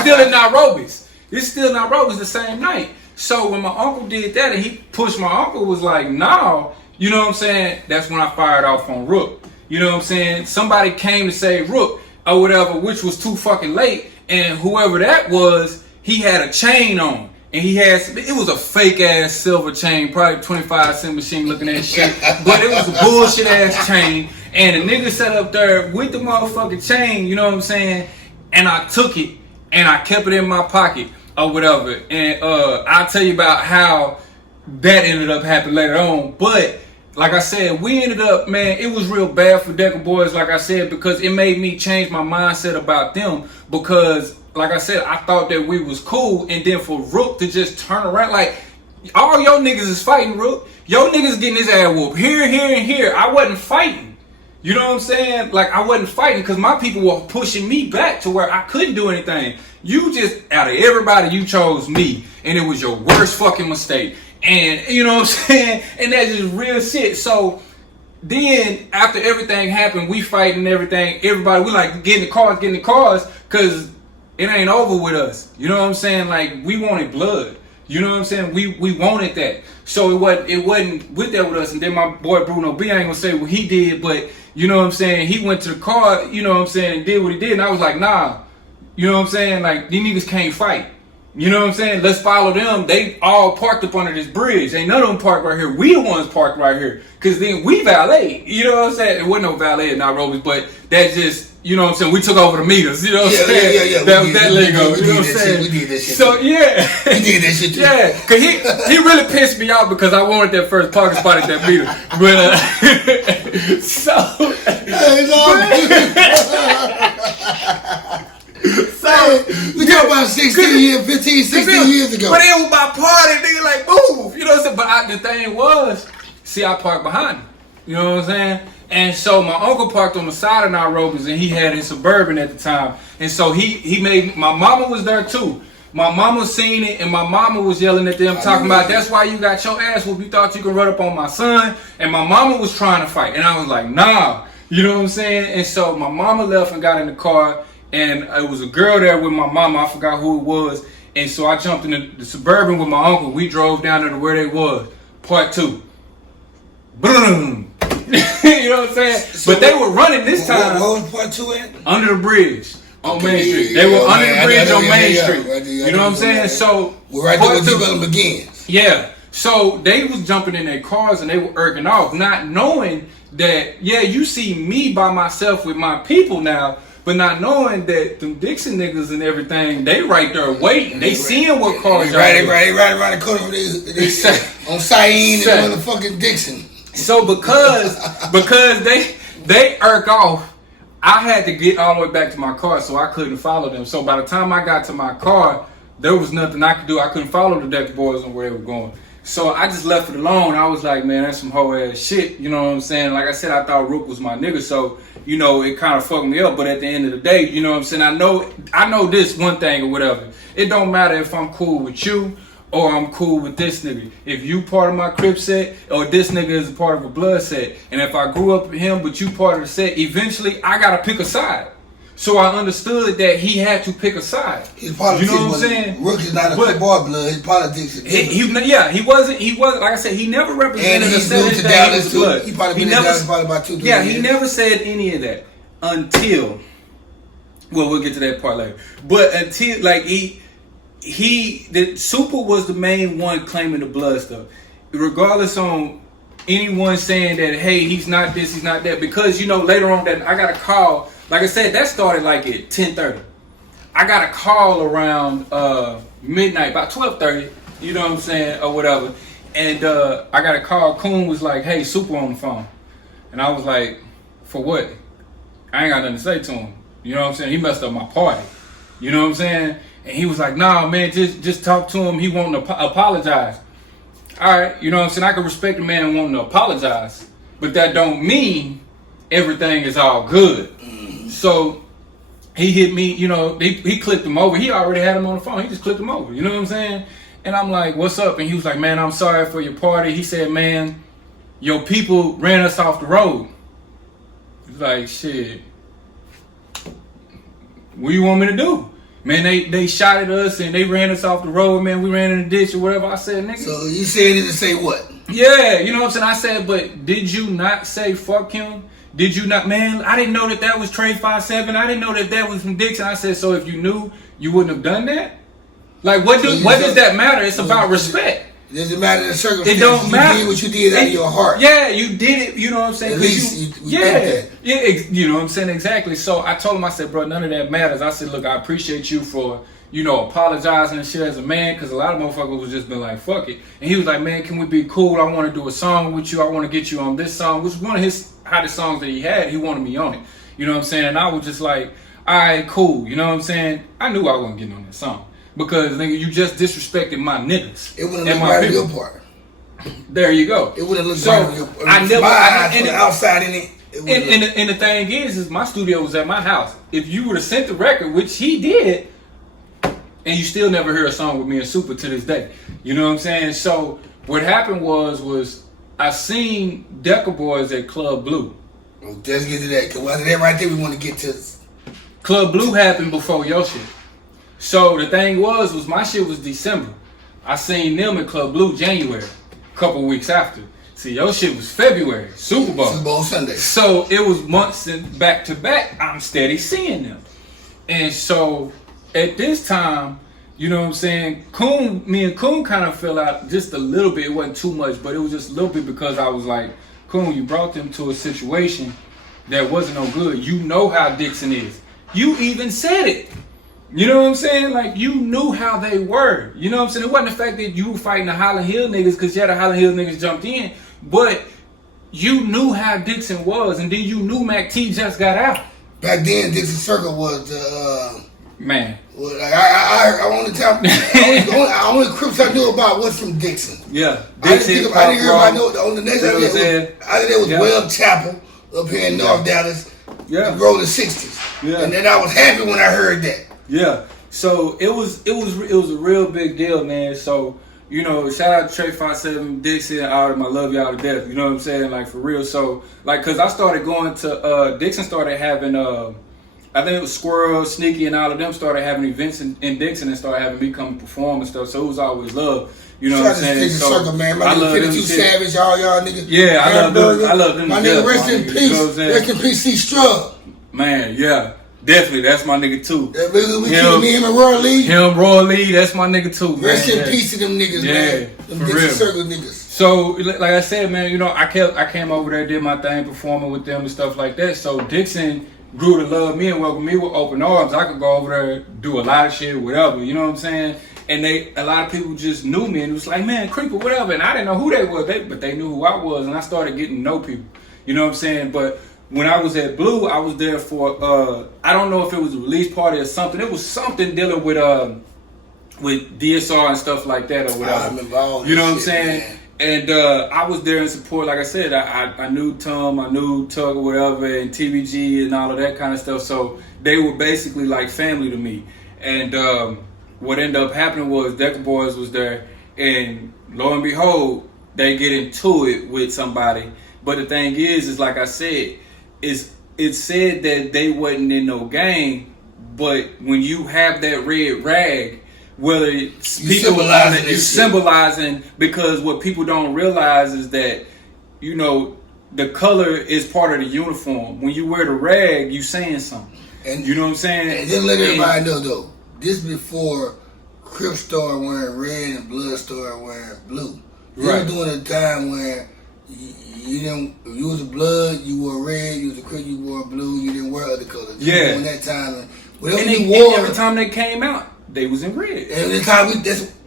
still in Nairobi's. This is still in Nairobi's the same night. So when my uncle did that and he pushed my uncle was like, "No," you know what I'm saying? That's when I fired off on Rook. You know what I'm saying? Somebody came to say Rook or whatever, which was too fucking late. And whoever that was, he had a chain on. And it was a fake ass silver chain, probably 25-cent machine looking at shit. But it was a bullshit ass chain. And the nigga sat up there with the motherfucking chain, you know what I'm saying? And I took it and I kept it in my pocket. Or whatever, and I'll tell you about how that ended up happening later on. But like I said, we ended up, man, it was real bad for Decka Boyz, like I said, because it made me change my mindset about them. Because like I said, I thought that we was cool, and then for Rook to just turn around, like all your niggas is fighting Rook, your niggas getting his ass whooped here, here, and here. I wasn't fighting. You know what I'm saying? Like I wasn't fighting because my people were pushing me back to where I couldn't do anything. You just, out of everybody, you chose me. And it was your worst fucking mistake. And, you know what I'm saying? And that's just real shit. So, then, after everything happened, we fighting and everything. Everybody, we like, get in the cars, because it ain't over with us. You know what I'm saying? Like, we wanted blood. You know what I'm saying? We wanted that. So, it wasn't with that with us. And then my boy Bruno B, I ain't gonna say what he did, but, you know what I'm saying? He went to the car, you know what I'm saying, and did what he did. And I was like, nah. You know what I'm saying? Like, these niggas can't fight. You know what I'm saying? Let's follow them. They all parked up under this bridge. Ain't none of them parked right here. We the ones parked right here. Because then we valet. You know what I'm saying? It wasn't no valet at Nairobi, but that just, you know what I'm saying? We took over the meters. You know what I'm saying? Yeah. That was that lingo. You know what I'm saying? We did that shit. So, yeah. We did that shit too. Yeah. Because he really pissed me off because I wanted that first parking spot at that meter. But, so. It's all good. So, we talking about 16 years ago. But it was my party, nigga, like, move. You know what I'm saying? But the thing was, see, I parked behind him. You know what I'm saying? And so my uncle parked on the side of Nairobi's and he had his Suburban at the time. And so he made, my mama was there too. My mama seen it and my mama was yelling at them talking about, "That's why you got your ass whooped. You thought you could run up on my son." And my mama was trying to fight. And I was like, nah. You know what I'm saying? And so my mama left and got in the car. And it was a girl there with my mama. I forgot who it was. And so I jumped in the Suburban with my uncle. We drove down there to where they was. Part 2. Boom. You know what I'm saying? So but they were running this time. What was part 2 at? Under the bridge on Main Street. They were under the bridge on Main Street. You know what I'm saying? So we're right there where Deep Elum begins. Yeah. So they was jumping in their cars and they were irking off, not knowing that, yeah, you see me by myself with my people now. But not knowing that them Dixon niggas and everything, they right there waiting. They seeing what cars they right around the corner on Saeed and motherfucking Dixon. So because they irk off, I had to get all the way back to my car, so I couldn't follow them. So by the time I got to my car, there was nothing I could do. I couldn't follow the Decka Boyz on where they were going. So I just left it alone. I was like, man, that's some hoe ass shit. You know what I'm saying? Like I said, I thought Rook was my nigga. So, you know, it kind of fucked me up. But at the end of the day, you know what I'm saying? I know this one thing or whatever. It don't matter if I'm cool with you or I'm cool with this nigga. If you part of my Crip set, or this nigga is a part of a Blood set, and if I grew up with him, but you part of the set, eventually I gotta pick a side. So I understood that he had to pick a side. His politics, you know what I'm saying? Rook is not a football blood. His politics is he wasn't. Like I said, he never represented and a moved to Dallas too. blood. He probably been in Dallas probably about 2-3 years. Yeah, he never said any of that until. Well, we'll get to that part later. But until like the Super was the main one claiming the blood stuff, regardless on anyone saying that hey he's not this, he's not that, because you know later on that I got a call. Like I said, that started like at 10:30. I got a call around midnight, about 12:30. You know what I'm saying, or whatever. And I got a call. Kuwn was like, "Hey, Super on the phone," and I was like, "For what?" I ain't got nothing to say to him. You know what I'm saying? He messed up my party. You know what I'm saying? And he was like, "Nah, man, just talk to him. He won't apologize." All right, you know what I'm saying? I can respect a man wanting to apologize, but that don't mean everything is all good. So he hit me, you know, he clicked him over. He already had him on the phone. He just clicked him over. You know what I'm saying? And I'm like, "What's up?" And he was like, "Man, I'm sorry for your party." He said, "Man, your people ran us off the road." He's like, "Shit. What you want me to do? Man, they shot at us and they ran us off the road, man. We ran in the ditch or whatever." I said, "Nigga." So you said it to say what? Yeah, you know what I'm saying? I said, "But did you not say fuck him? Did you not?" "Man, I didn't know that was Trey 5-7. I didn't know that was from Dixon." I said, "So if you knew, you wouldn't have done that?" Like, what does that matter? It's about respect. It doesn't matter the circumstances. It don't matter. You did what you did out of your heart. Yeah, you did it. You know what I'm saying? At least you think that. You know what I'm saying? Exactly. So I told him, I said, "Bro, none of that matters." I said, "Look, I appreciate you for, you know, apologizing and shit as a man, because a lot of motherfuckers was just been like, fuck it." And he was like, "Man, can we be cool? I want to do a song with you. I want to get you on this song," which was one of his hottest songs that he had. He wanted me on it. You know what I'm saying? And I was just like, "All right, cool." You know what I'm saying? I knew I wasn't getting on that song because, nigga, you just disrespected my niggas. It wouldn't look right on your part. There you go. It wouldn't look so right on your part. I never. And the outside in it. And the thing is my studio was at my house. If you would have sent the record, which he did, and you still never hear a song with me and Super to this day. You know what I'm saying? So what happened was I seen Decka Boyz at Club Blue. Well, let's get to that, because after that right there, we want to get to Club Blue happened before your shit. So the thing was my shit was December. I seen them at Club Blue January, a couple weeks after. See, your shit was February, Super Bowl. Super Bowl Sunday. So it was months and back to back, I'm steady seeing them. And so at this time, you know what I'm saying, me and Kuwn kind of fell out just a little bit. It wasn't too much, but it was just a little bit because I was like, "Kuwn, you brought them to a situation that wasn't no good. You know how Dixon is. You even said it. You know what I'm saying? Like, you knew how they were. You know what I'm saying? It wasn't the fact that you were fighting the Highland Hills niggas because the Highland Hills niggas jumped in, but you knew how Dixon was, and then you knew Mac T just got out. Back then, Dixon Circle was the man. Well, like, I only tell the only Crips I knew about was from Dixon. Yeah, Dixon. I didn't hear about on the next I think there was Webb Chapel up here in North Dallas. Yeah, the growing 60s. Yeah, and then I was happy when I heard that. Yeah, so it was a real big deal, man. So, you know, shout out to Trey 5-7, Dixon, all of them. I love y'all to death. You know what I'm saying? Like, for real. So, like, cause I started going to Dixon started having I think it was Squirrel, Sneaky, and all of them started having events in Dixon and started having me come perform and stuff. So it was always love. You know what I'm saying? So, Circle, man. My nigga 52 Savage, all y'all niggas. Yeah, I love them. My nigga, rest in peace. You know rest in peace, C Strug. Man, yeah. Definitely, that's my nigga too. Me and Roy Lee. Roy Lee, that's my nigga too, man. Rest in peace to them niggas, man. Them Dixon Circle niggas. So, like I said, man, you know, I came over there, did my thing, performing with them and stuff like that. So Dixon grew to love me and welcome me with open arms. I could go over there, do a lot of shit, whatever, you know what I'm saying? And a lot of people just knew me and it was like, "Man, Creepa, whatever." And I didn't know who they were, but they knew who I was, and I started getting to know people. You know what I'm saying? But when I was at Blue, I was there for I don't know if it was a release party or something. It was something dealing with DSR and stuff like that or whatever. I remember all you know what I'm shit, saying? Man. And I was there in support. Like I said, I knew Tom, I knew Tug or whatever, and TBG and all of that kind of stuff. So they were basically like family to me. And what ended up happening was Decka Boyz was there, and lo and behold, they get into it with somebody. But the thing is like I said, it said that they wasn't in no gang, but when you have that red rag, whether it's you symbolizing, because what people don't realize is that, you know, the color is part of the uniform. When you wear the rag, you saying something. And you know what I'm saying? And then let everybody know though, this before Crip started wearing red and Blood started wearing blue. You were doing a time where you didn't. If you was a Blood, you wore red. You was a Crip, you wore blue. You didn't wear other colors. Yeah. During that time, and every time they came out, they was in red. And every time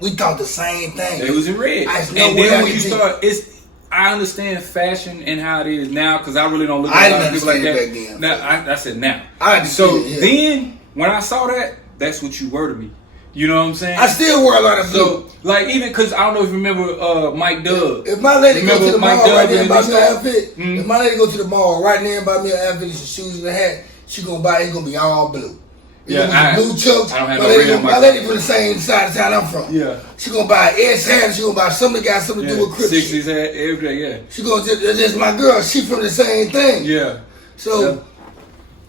we thought the same thing. They was in red. And then when you start, I understand fashion and how it is now, because I really don't look at a lot of people like that. Now, I said now. Then when I saw that, that's what you were to me. You know what I'm saying? I still wear a lot of blue. So, like, even because I don't know if you remember Mike Dub. If my lady go to the mall right there and buy me an outfit, if my lady go to the mall right now and buy me an outfit, some shoes and a hat, she gonna buy it's gonna be all blue. Blue chucks. I don't have no red. My lady from the same side of town I'm from. Yeah. She gonna buy an S hat. She gonna buy something that got something to do with Crip. 60s hat, everything. Yeah. She gonna just my girl. She from the same thing. Yeah. So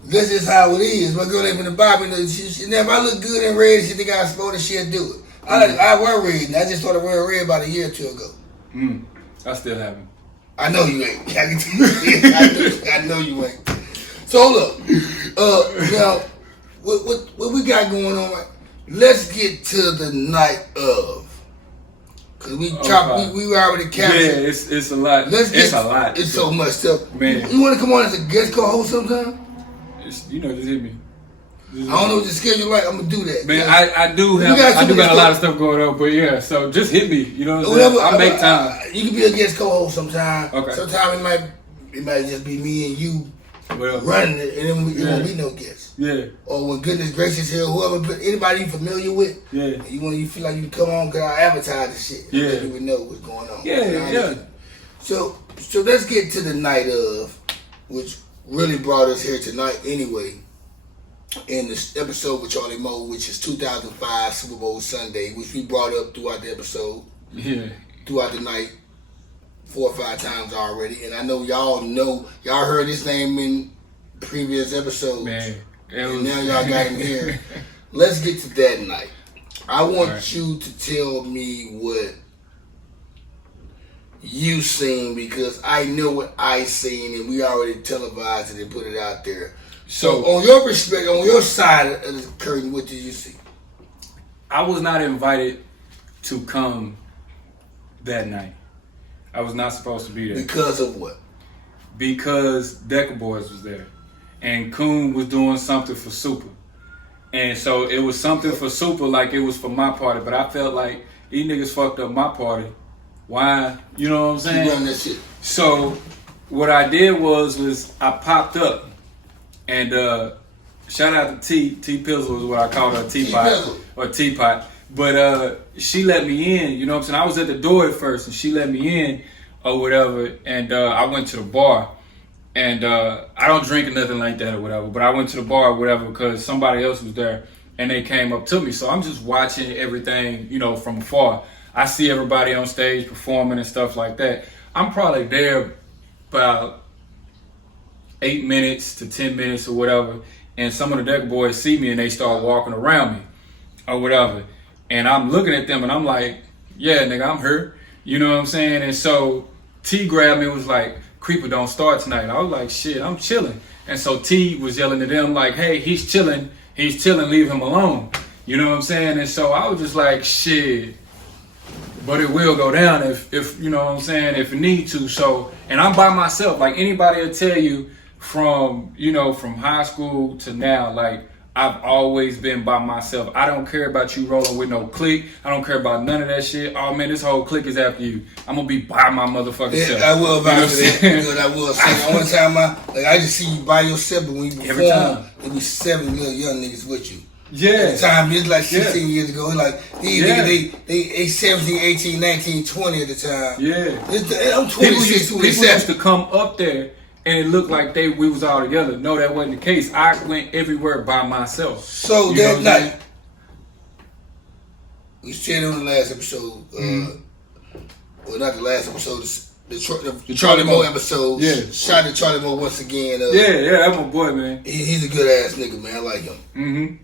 that's just how it is. My girl ain't from the Bobby. If I look good in red, she think I'm supposed to, she'll do it. I wear red. I just started wearing red about a year or two ago. I still haven't. I know you ain't. I can tell you. I know you ain't. So look, now what we got going on? Let's get to the night of. Cause we already captured. Yeah, it's a lot. It's a lot. It's so much stuff. Man, you want to come on as a guest co-host sometime? Just hit me. I don't know what your schedule like. I'm gonna do that. Man, I do got a lot of stuff going on, but yeah. So just hit me. You know what I'm saying? I'll make time. You can be a guest co-host sometime. Okay. Sometime it might just be me and you running it, and then there won't be no guests. Yeah. Or when goodness gracious here, anybody you familiar with. Yeah. You feel like you can come on because I advertise this shit. Yeah. So you would know what's going on. Yeah. So let's get to the night of, which really brought us here tonight anyway. In this episode with Charlie Moe, which is 2005 Super Bowl Sunday, which we brought up throughout the episode. Yeah. Throughout the night, 4 or 5 times already. And I know y'all heard his name in previous episodes. Man. And now y'all got him here. Let's get to that night. I want you to tell me what you seen, because I know what I seen and we already televised it and put it out there. So on your perspective, on your side of the curtain, what did you see? I was not invited to come that night. I was not supposed to be there. Because of what? Because Decka Boyz was there. And Kuwn was doing something for Super. And so it was something for Super like it was for my party. But I felt like these niggas fucked up my party. Why? You know what I'm saying? You run that shit. So what I did was I popped up. And shout out to T Pizzle is what I call her, Teapot or Teapot. But she let me in, you know what I'm saying? I was at the door at first and she let me in or whatever. And I went to the bar. And I don't drink or nothing like that or whatever. But I went to the bar or whatever because somebody else was there and they came up to me. So I'm just watching everything, you know, from afar. I see everybody on stage performing and stuff like that. I'm probably there about 8 minutes to 10 minutes or whatever, and some of the Decka Boyz see me and they start walking around me or whatever, and I'm looking at them and I'm like, yeah, nigga, I'm here, you know what I'm saying? And so T grabbed me and was like, Creepa don't start tonight. I was like, shit, I'm chilling. And so T was yelling at them like, hey, he's chilling, leave him alone, you know what I'm saying? And so I was just like, shit, but it will go down if you know what I'm saying, if it need to. So, and I'm by myself. Like anybody will tell you, from high school to now, like I've always been by myself. I don't care about you rolling with no clique. I don't care about none of that shit. Oh man, this whole clique is after you. I'm gonna be by my motherfucking self. I will vouch for that. Good, I will say. One time I just see you by yourself, but when you perform, there be 7 little young niggas with you. Yeah. At the time, it's like 16 years ago. It's like these niggas, they 17, 18, 19, 20 at the time. Yeah. I'm 26, 27. People used to come up there and it looked like we was all together. No, that wasn't the case. I went everywhere by myself. So that night, we said on the last episode, well, not the last episode, the Charlie Moe episode. Yeah. Shout out to Charlie Moe once again. Yeah, that's my boy, man. He's a good ass nigga, man. I like him.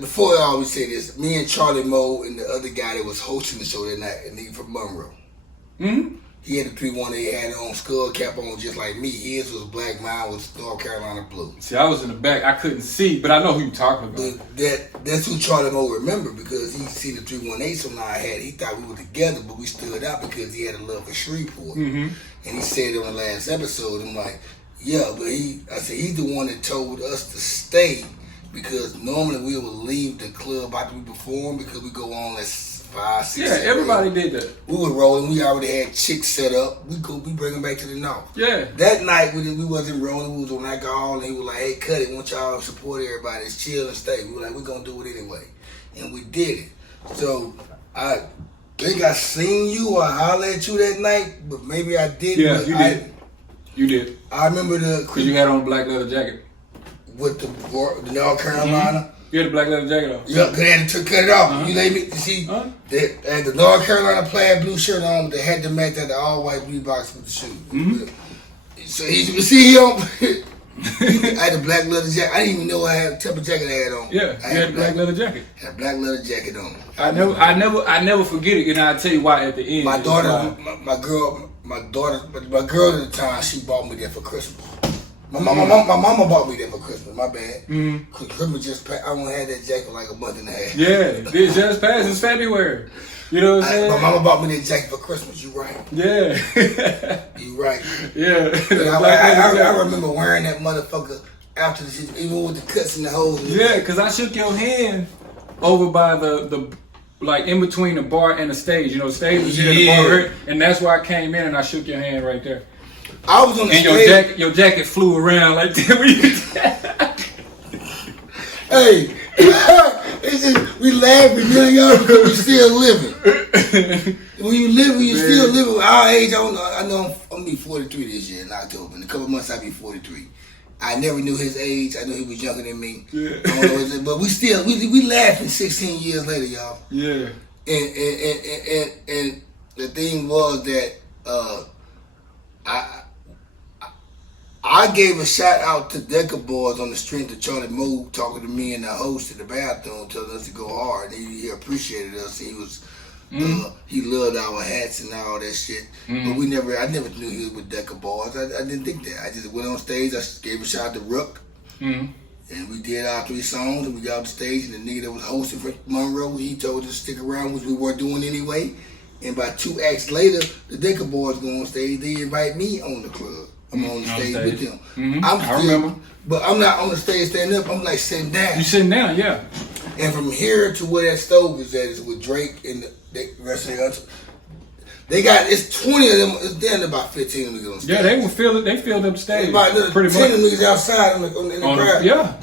Before I always say this, me and Charlie Moe and the other guy that was hosting the show that night, a nigga from Monroe. He had the 318 hat on, skull cap on, just like me. His was black, mine was North Carolina blue. See, I was in the back. I couldn't see, but I know who you talking about. But that's who Charlie Moe remembered because he see the 318 on our hat. He thought we were together, but we stood out because he had a love for Shreveport. And he said it on the last episode. I'm like, yeah, but I said he's the one that told us to stay because normally we would leave the club after we perform because we go on 5, 6, yeah, 7, everybody 8. did that. We were rolling. We already had chicks set up. We bring them back to the north. Yeah. That night we wasn't rolling. We was on alcohol, and he was like, "Hey, cut it. Want y'all to support everybody. It's chill and stay." We were like, "We're gonna do it anyway," and we did it. So I think I seen you or hollered at you that night, but maybe I didn't. Yeah, you did. You did. I remember because you had on a black leather jacket with the North Carolina. You had a black leather jacket on. Yeah, because I had to cut it off. You let me see that had the North Carolina plaid blue shirt on, they had to match that the all white Reeboks with the shoes. So he on. I had a black leather jacket. I didn't even know I had a temper jacket I had on. Yeah, you had a black leather jacket. Had a black leather jacket on. I never forget it, and I'll tell you why at the end. My daughter, my girl at the time, she bought me that for Christmas. My mama bought me that for Christmas. My bad. Cause Christmas just passed. I only had that jacket like a month and a half. Yeah, it just passed. It's February. You know what I'm saying? My mama bought me that jacket for Christmas. You right? Yeah. You right? Yeah. I remember wearing that motherfucker after the shit, even with the cuts and the holes. Yeah, cause I shook your hand over by the like in between the bar and the stage. You know, the stage was here, the bar right, and that's why I came in and I shook your hand right there. I was on the stage. And your jacket flew around like that. Hey, it's just, we laughing, man, y'all, because we still living. When you still living, our age, I know I'm be 43 this year in October. In a couple months, I'll be 43. I never knew his age. I knew he was younger than me. Yeah. But we laughing 16 years later, y'all. Yeah. And the thing was that I gave a shout out to Decka Boyz on the strength of Charlie Moe talking to me and the host in the bathroom, telling us to go hard. And he appreciated us. He was he loved our hats and all that shit. But I never knew he was with Decka Boyz. I didn't think that. I just went on stage. I gave a shout out to Rook. And we did our 3 songs, and we got off the stage, and the nigga that was hosting for Monroe, he told us to stick around, which we weren't doing anyway. And by 2 acts later, the Decka Boyz go on stage. They invite me on the club. I'm on the stage with them. I remember. But I'm not on the stage standing up. I'm like sitting down. You sitting down, yeah. And from here to where that stove is at is with Drake and the rest of the they got, it's 20 of them. It's down to about 15 of them on stage. Yeah, they filled up the stage. About pretty 10 much. of them niggas outside in the crowd. Yeah.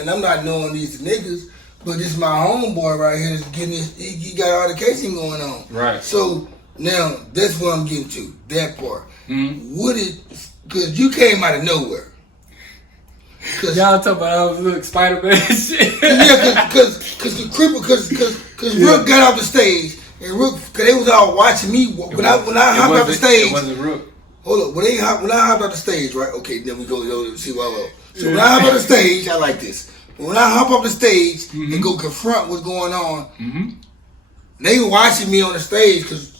And I'm not knowing these niggas, but this is my homeboy right here that's getting this. He got all the casing going on. Right. So now that's what I'm getting to. That part. Because you came out of nowhere. Y'all talking about like Spider-Man shit. Yeah, because the Creepa, because Rook got off the stage, and Rook, because they was all watching me when I hopped off the stage. It wasn't Rook. Hold up, when I hopped off the stage, right? Okay, then we go see what I love. So when I hop off the stage, I like this. When I hop off the stage and go confront what's going on, they were watching me on the stage because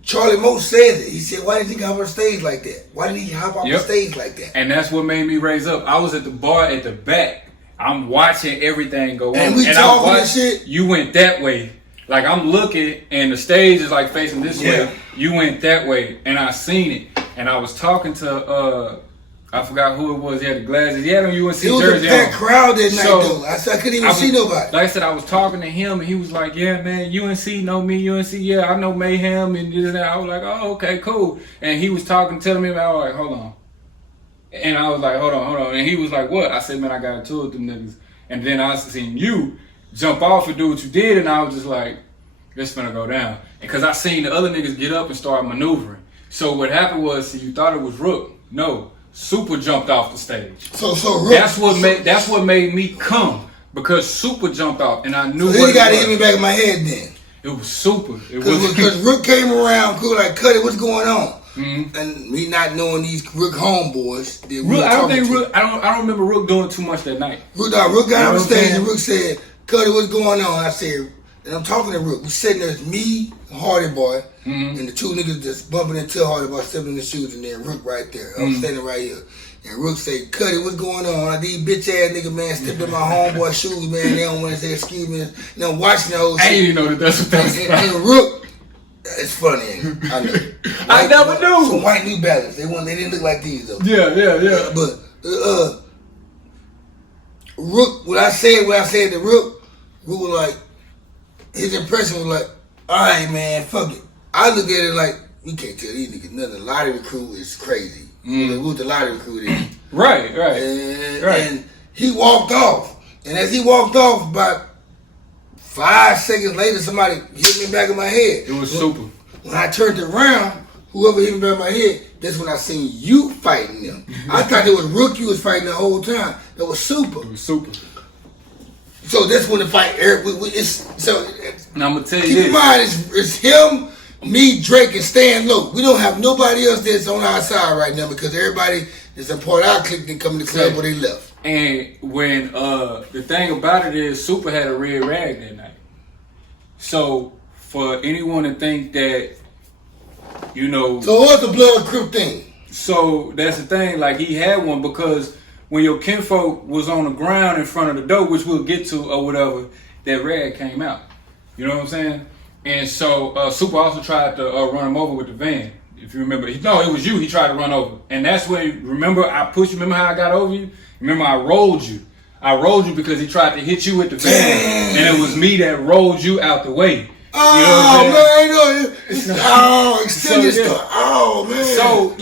Charlie Moe said it. He said, "Why did he hop on the stage like that? Why did he hop off the stage like that?" And that's what made me raise up. I was at the bar at the back. I'm watching everything go on. And we talking and shit. You went that way. Like, I'm looking, and the stage is like facing this way. You went that way, and I seen it. And I was talking to, I forgot who it was. He had the glasses. He had on UNC jersey. It was a packed crowd that night, though. I couldn't even see nobody. Like I said, I was talking to him, and he was like, "Yeah, man, UNC know me. UNC, yeah, I know Mayhem." And this and that. I was like, "Oh, okay, cool." And he was telling me about, like, hold on. And I was like, hold on. And he was like, "What?" I said, "Man, I got a tour with them niggas." And then I seen you jump off and do what you did, and I was just like, "This finna go down." Because I seen the other niggas get up and start maneuvering. So what happened was, you thought it was Rook. No. Super jumped off the stage. So Rook, that's what made me come. because Super jumped off, and I knew. So he got to hit me back in my head then. It was Super. Because Rook came around, cool, like, Cuddy, what's going on? And me not knowing these Rook homeboys. I don't remember Rook doing too much that night. Rook got on stage and Rook said, Cuddy, what's going on? I said, and I'm talking to Rook. We sitting there, it's me, Hardy Boy, and the two niggas just bumping into Hardy Boy, stepping in the shoes, and then Rook right there. I'm standing right here. And Rook say, Cuddy, what's going on? These bitch ass niggas, man, stepped in my homeboy shoes, man. They don't want to say excuse me. And I'm watching the whole shit. I didn't even know that's what that was about. And Rook, it's funny, I know. I never knew. Some white New Balance. They didn't look like these though. Yeah. But Rook, when I said to Rook was like, his impression was like, all right, man, fuck it. I look at it like, we can't tell these niggas nothing. The lottery crew is crazy. Who's the lottery crew is? Right. And he walked off. And as he walked off, about 5 seconds later, somebody hit me back in my head. It was Super. When I turned around, whoever hit me back in my head, that's when I seen you fighting them. I thought it was Rook you was fighting the whole time. That was Super. It was Super. So that's when the fight. Now I'm gonna tell you keep this. in mind, it's him, me, Drake, and Stan Lowe. We don't have nobody else that's on our side right now because everybody that's a part of our clique didn't come to the club where they left. And when the thing about it is, Super had a red rag that night. So for anyone to think that, So what's the blood crew thing? So that's the thing. Like he had one because when your kinfolk was on the ground in front of the door, which we'll get to or whatever, that rag came out. You know what I'm saying? And so Super also tried to run him over with the van. If you remember, no, it was you. He tried to run over, and that's when. Remember, I pushed you. Remember how I got over you? Remember, I rolled you. I rolled you because he tried to hit you with the van, and it was me that rolled you out the way. Extended stuff. Oh man. So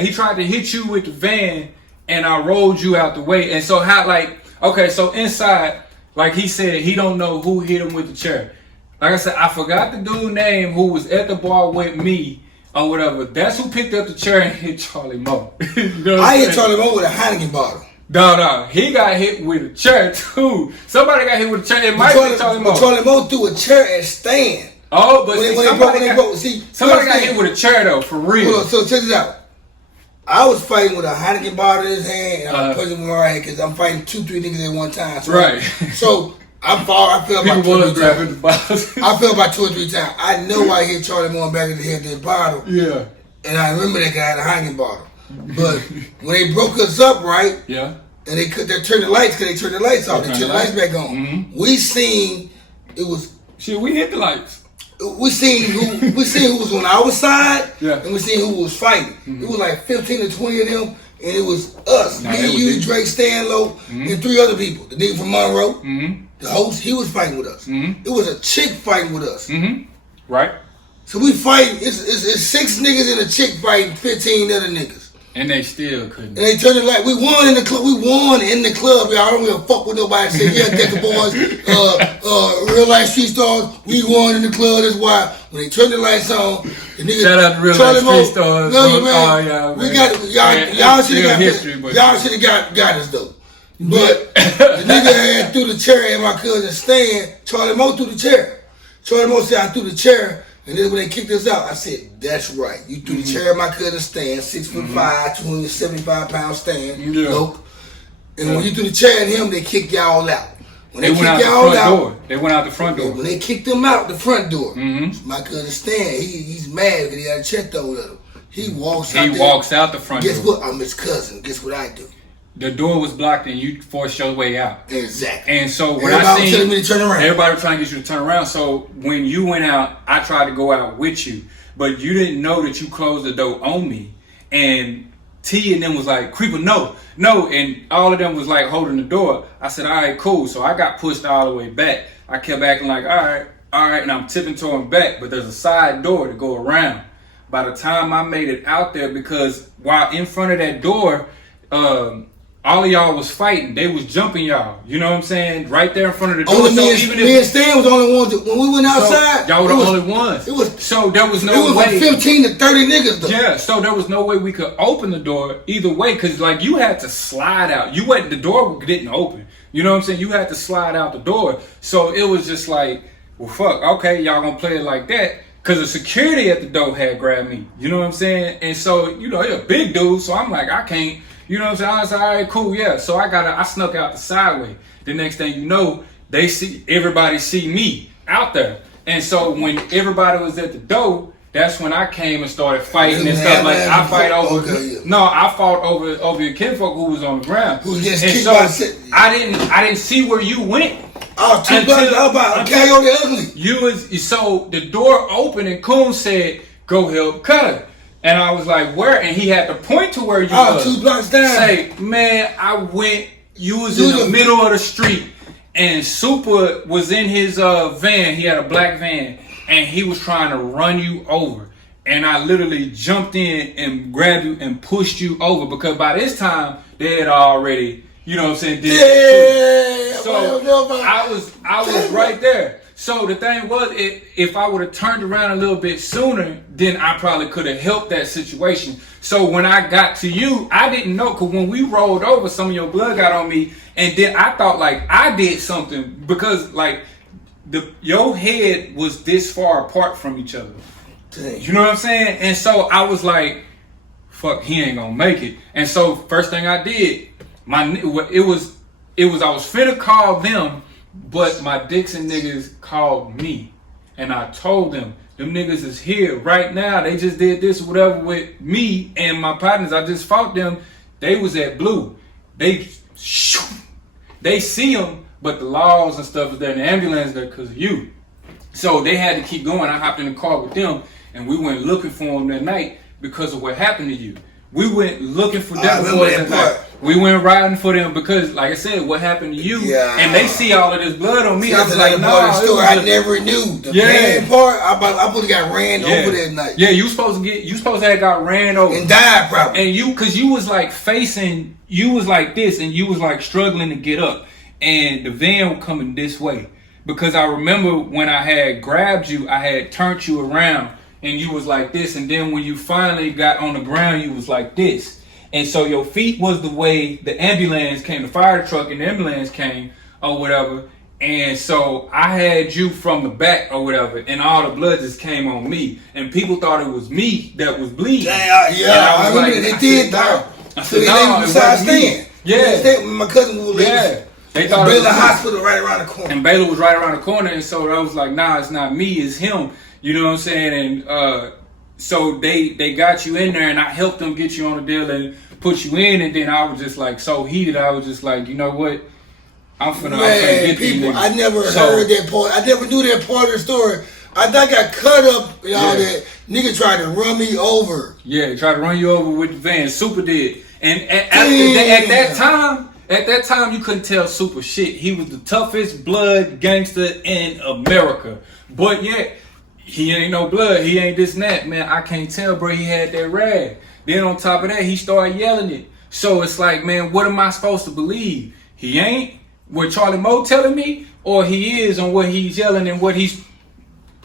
he tried to hit you with the van, and I rolled you out the way. And so so inside, like he said, he don't know who hit him with the chair. Like I said, I forgot the dude's name who was at the bar with me or whatever. That's who picked up the chair and hit Charlie Moe. I hit Charlie Moe with a Heineken bottle. No, he got hit with a chair too. Somebody got hit with a chair. It might be Charlie Moe. Charlie Moe threw a chair at Stan. Oh, but somebody got hit with a chair though, for real. Hold on, so check this out. I was fighting with a Heineken bottle in his hand, and I was punching him in my head because I'm fighting 2-3 niggas at one time. So right. So I fell about 2 or 3 times. I fell about 2 or 3 times. I know I hit Charlie Moe back in the head with that bottle. Yeah. And I remember that guy had a Heineken bottle. But when they broke us up, right? Yeah. And they turned the lights because they turned the lights off. They turned the lights back on. Mm-hmm. We seen it was. Shit, we hit the lights. We seen who was on our side, and we seen who was fighting. Mm-hmm. It was like 15 or 20 of them, and it was us, me, you, Drake, Stan Lowe, and 3 other people. The nigga from Monroe, the host, he was fighting with us. It was a chick fighting with us. Right. So we fighting. It's 6 niggas and a chick fighting 15 other niggas. And they still couldn't. And they turned it like we won in the club. We won in the club. Y'all. I don't give a fuck what nobody said. Yeah, Decka Boyz, real life street stars. We won in the club. That's why when they turned the lights on, the nigga shout out to real Charlie life street stars. No, man. Oh, yeah, we got y'all should have got us though. But the nigga had threw the chair at my cousin Stan. Charlie Moe threw the chair. Charlie Moe said I threw the chair. And then when they kicked us out, I said, that's right. You threw the chair at my cousin Stan, 6'5", 275-pound Stan. Yeah. Nope. And when you threw the chair at him, they kicked y'all out. When they went out the front door. They went out the front door. When they kicked them out the front door, my cousin Stan, he's mad because he had a check over there. He walks out the front door. Guess what? I'm his cousin. Guess what I do? The door was blocked and you forced your way out. Exactly. And so when everybody was telling me to turn around. Everybody was trying to get you to turn around. So when you went out, I tried to go out with you. But you didn't know that you closed the door on me. And T and them was like, Creepa, no. And all of them was like holding the door. I said, all right, cool. So I got pushed all the way back. I kept acting like, all right. And I'm tipping towing back. But there's a side door to go around. By the time I made it out there, because while in front of that door, all of y'all was fighting. They was jumping y'all. You know what I'm saying? Right there in front of the door. Only me and Stan was the only ones that, when we went outside. Y'all were the only ones. So there was no way. It was like 15 to 30 niggas though. Yeah, so there was no way we could open the door either way. Because like you had to slide out. The door didn't open. You know what I'm saying? You had to slide out the door. So it was just like, well, fuck, okay, y'all gonna play it like that. Cause the security at the door had grabbed me. You know what I'm saying? And so, you know, you're a big dude, so I'm like, I can't, you know what I'm saying? I was like, all right, cool, yeah. So I snuck out the sideway. The next thing you know, everybody see me out there. And so when everybody was at the door, that's when I came and started fighting and stuff. Like I fought over your kinfolk who was on the ground. Who just and so I didn't see where you went. Oh, 2 blocks about okay, on the ugly. You was so the door opened and Kuwn said, "Go help Cutter." And I was like, "Where?" And he had to point to where you was. 2 blocks down. Say, man, I went. You was in the middle of the street, and Super was in his van. He had a black van. And he was trying to run you over. And I literally jumped in and grabbed you and pushed you over because by this time they had already, you know what I'm saying, did that. So I was right there. So the thing was, if I would have turned around a little bit sooner, then I probably could have helped that situation. So when I got to you, I didn't know, because when we rolled over, some of your blood got on me, and then I thought like I did something because like your head was this far apart from each other. Dang. You know what I'm saying? And so I was like, fuck, he ain't gonna make it. And so first thing I did, I was finna call them, but my Dixon niggas called me. And I told them niggas is here right now. They just did this or whatever with me and my partners. I just fought them. They was at Blue. They see them. But the laws and stuff is there, and the ambulance there because of you. So they had to keep going. I hopped in the car with them, and we went looking for them that night because of what happened to you. We went looking for Decka Boyz that night. We went riding for them because, like I said, what happened to you, and they see all of this blood on me. I was like, no, I never knew. The bad part, I would have got ran over that night. Yeah, you supposed to have got ran over. And died probably. And cause you was like you was like this, and you was like struggling to get up. And the van was coming this way. Because I remember when I had grabbed you, I had turned you around and you was like this. And then when you finally got on the ground, you was like this. And so your feet was the way the ambulance came, the fire truck and the ambulance came or whatever. And so I had you from the back or whatever, and all the blood just came on me. And people thought it was me that was bleeding. I remember they did though. I said, no, it wasn't me. Yeah. My cousin was yeah. They thought Baylor Hospital right around the corner. And Baylor was right around the corner, and so I was like, nah, it's not me, it's him. You know what I'm saying? And so they got you in there, and I helped them get you on the deal and put you in, and then I was just like so heated. I was just like, you know what? I'm finna get these niggas. I never heard that part. I never knew that part of the story. I got cut up and all that. Nigga tried to run me over. Yeah, he tried to run you over with the van. Super did. And at that time, you couldn't tell Super shit. He was the toughest blood gangster in America. But yet, he ain't no blood. He ain't this and that. Man, I can't tell, bro. He had that rag. Then on top of that, he started yelling it. So it's like, man, what am I supposed to believe? He ain't what Charlie Moe telling me, or he is on what he's yelling and what he's,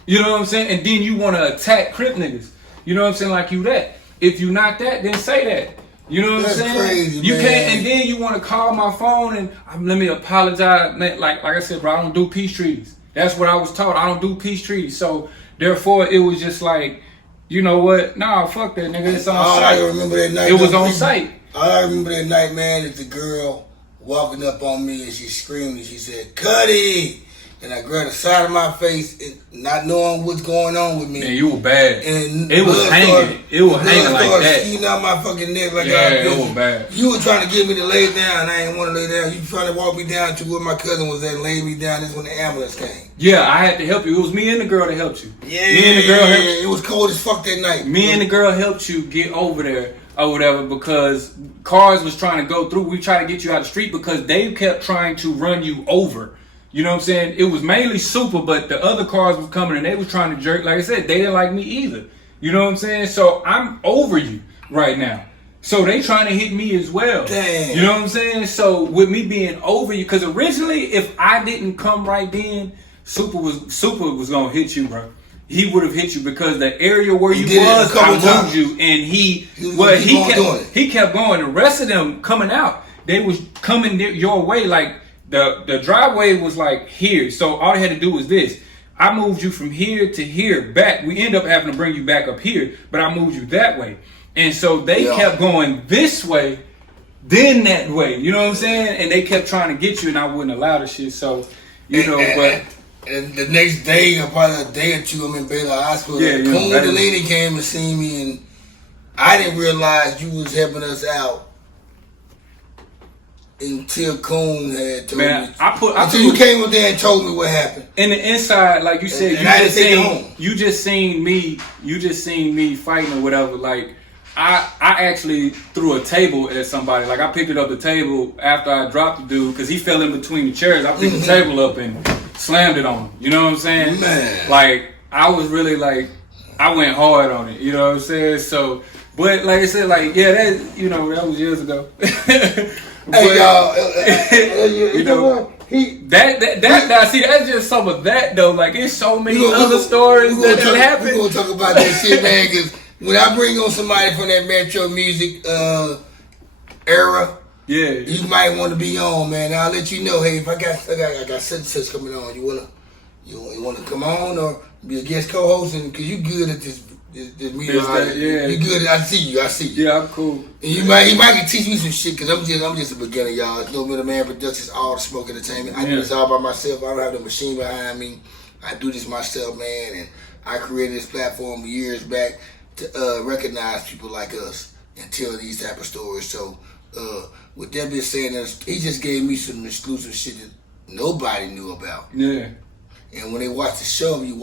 you know what I'm saying? And then you want to attack Crip niggas. You know what I'm saying? Like you that. If you not that, then say that. You know what I'm saying? Crazy, you man. can't, and then you want to call my phone and let me apologize. Man, like I said, bro, I don't do peace treaties. That's what I was taught. I don't do peace treaties. So therefore, it was just like, you know what? Nah, fuck that nigga. It's on all site. I remember that night. It was on site. All I remember that night, man, is the girl walking up on me and she screamed and she said, "Cuddy!" And I grabbed the side of my face and not knowing what's going on with me. Man, you were bad. And it was hanging. It was hanging like that. Skeeting out my fucking neck like it was bad. You were trying to get me to lay down. I ain't want to lay down. You trying to walk me down to where my cousin was at and lay me down. This is when the ambulance came. Yeah, I had to help you. It was me and the girl that helped you. Yeah, me and the girl helped you. It was cold as fuck that night. Me and the girl helped you get over there or whatever because cars was trying to go through. We tried to get you out the street because they kept trying to run you over. You know what I'm saying? It was mainly Super, but the other cars was coming and they was trying to jerk. Like I said, they didn't like me either. You know what I'm saying? So I'm over you right now. So they trying to hit me as well. Damn. You know what I'm saying? So with me being over you, because originally if I didn't come right then, Super was gonna hit you, bro. He would have hit you because the area where you was, I moved you, and he kept going. The rest of them coming out, they was coming your way like. the driveway was like here, so all they had to do was this. I moved you from here to here back. We end up having to bring you back up here, but I moved you that way. And so they kept going this way, then that way. You know what I'm saying? And they kept trying to get you, and I wouldn't allow the shit. So, And the next day, or probably a day or two, I'm in Baylor Hospital. Kuwn Dalini came to see me, and I didn't realize you was helping us out until Kuwn had told me. Until you came up there and told me what happened. In the inside, like you said, you just seen me fighting or whatever. Like I actually threw a table at somebody. Like I picked it up the table after I dropped the dude because he fell in between the chairs. I picked the table up and slammed it on him. You know what I'm saying? Man. Like I was really like I went hard on it. You know what I'm saying? So, but like I said, like that was years ago. Hey y'all, that's just some of that though. Like it's so many other stories that happened. We're gonna talk about that shit, man. Because when I bring on somebody from that Metro Muzik era, you might want to be on, man. I'll let you know. Hey, if I got such and such coming on, you wanna come on or be a guest co-host? And because you good at this media, you good. I see you. Yeah, I'm cool. And you might teach me some shit because I'm just a beginner, y'all. It's No Middleman Productions, all the smoke entertainment. I do this all by myself. I don't have the machine behind me. I do this myself, man. And I created this platform years back to recognize people like us and tell these type of stories. So with that being said, he just gave me some exclusive shit that nobody knew about. Yeah. And when they watch the show, you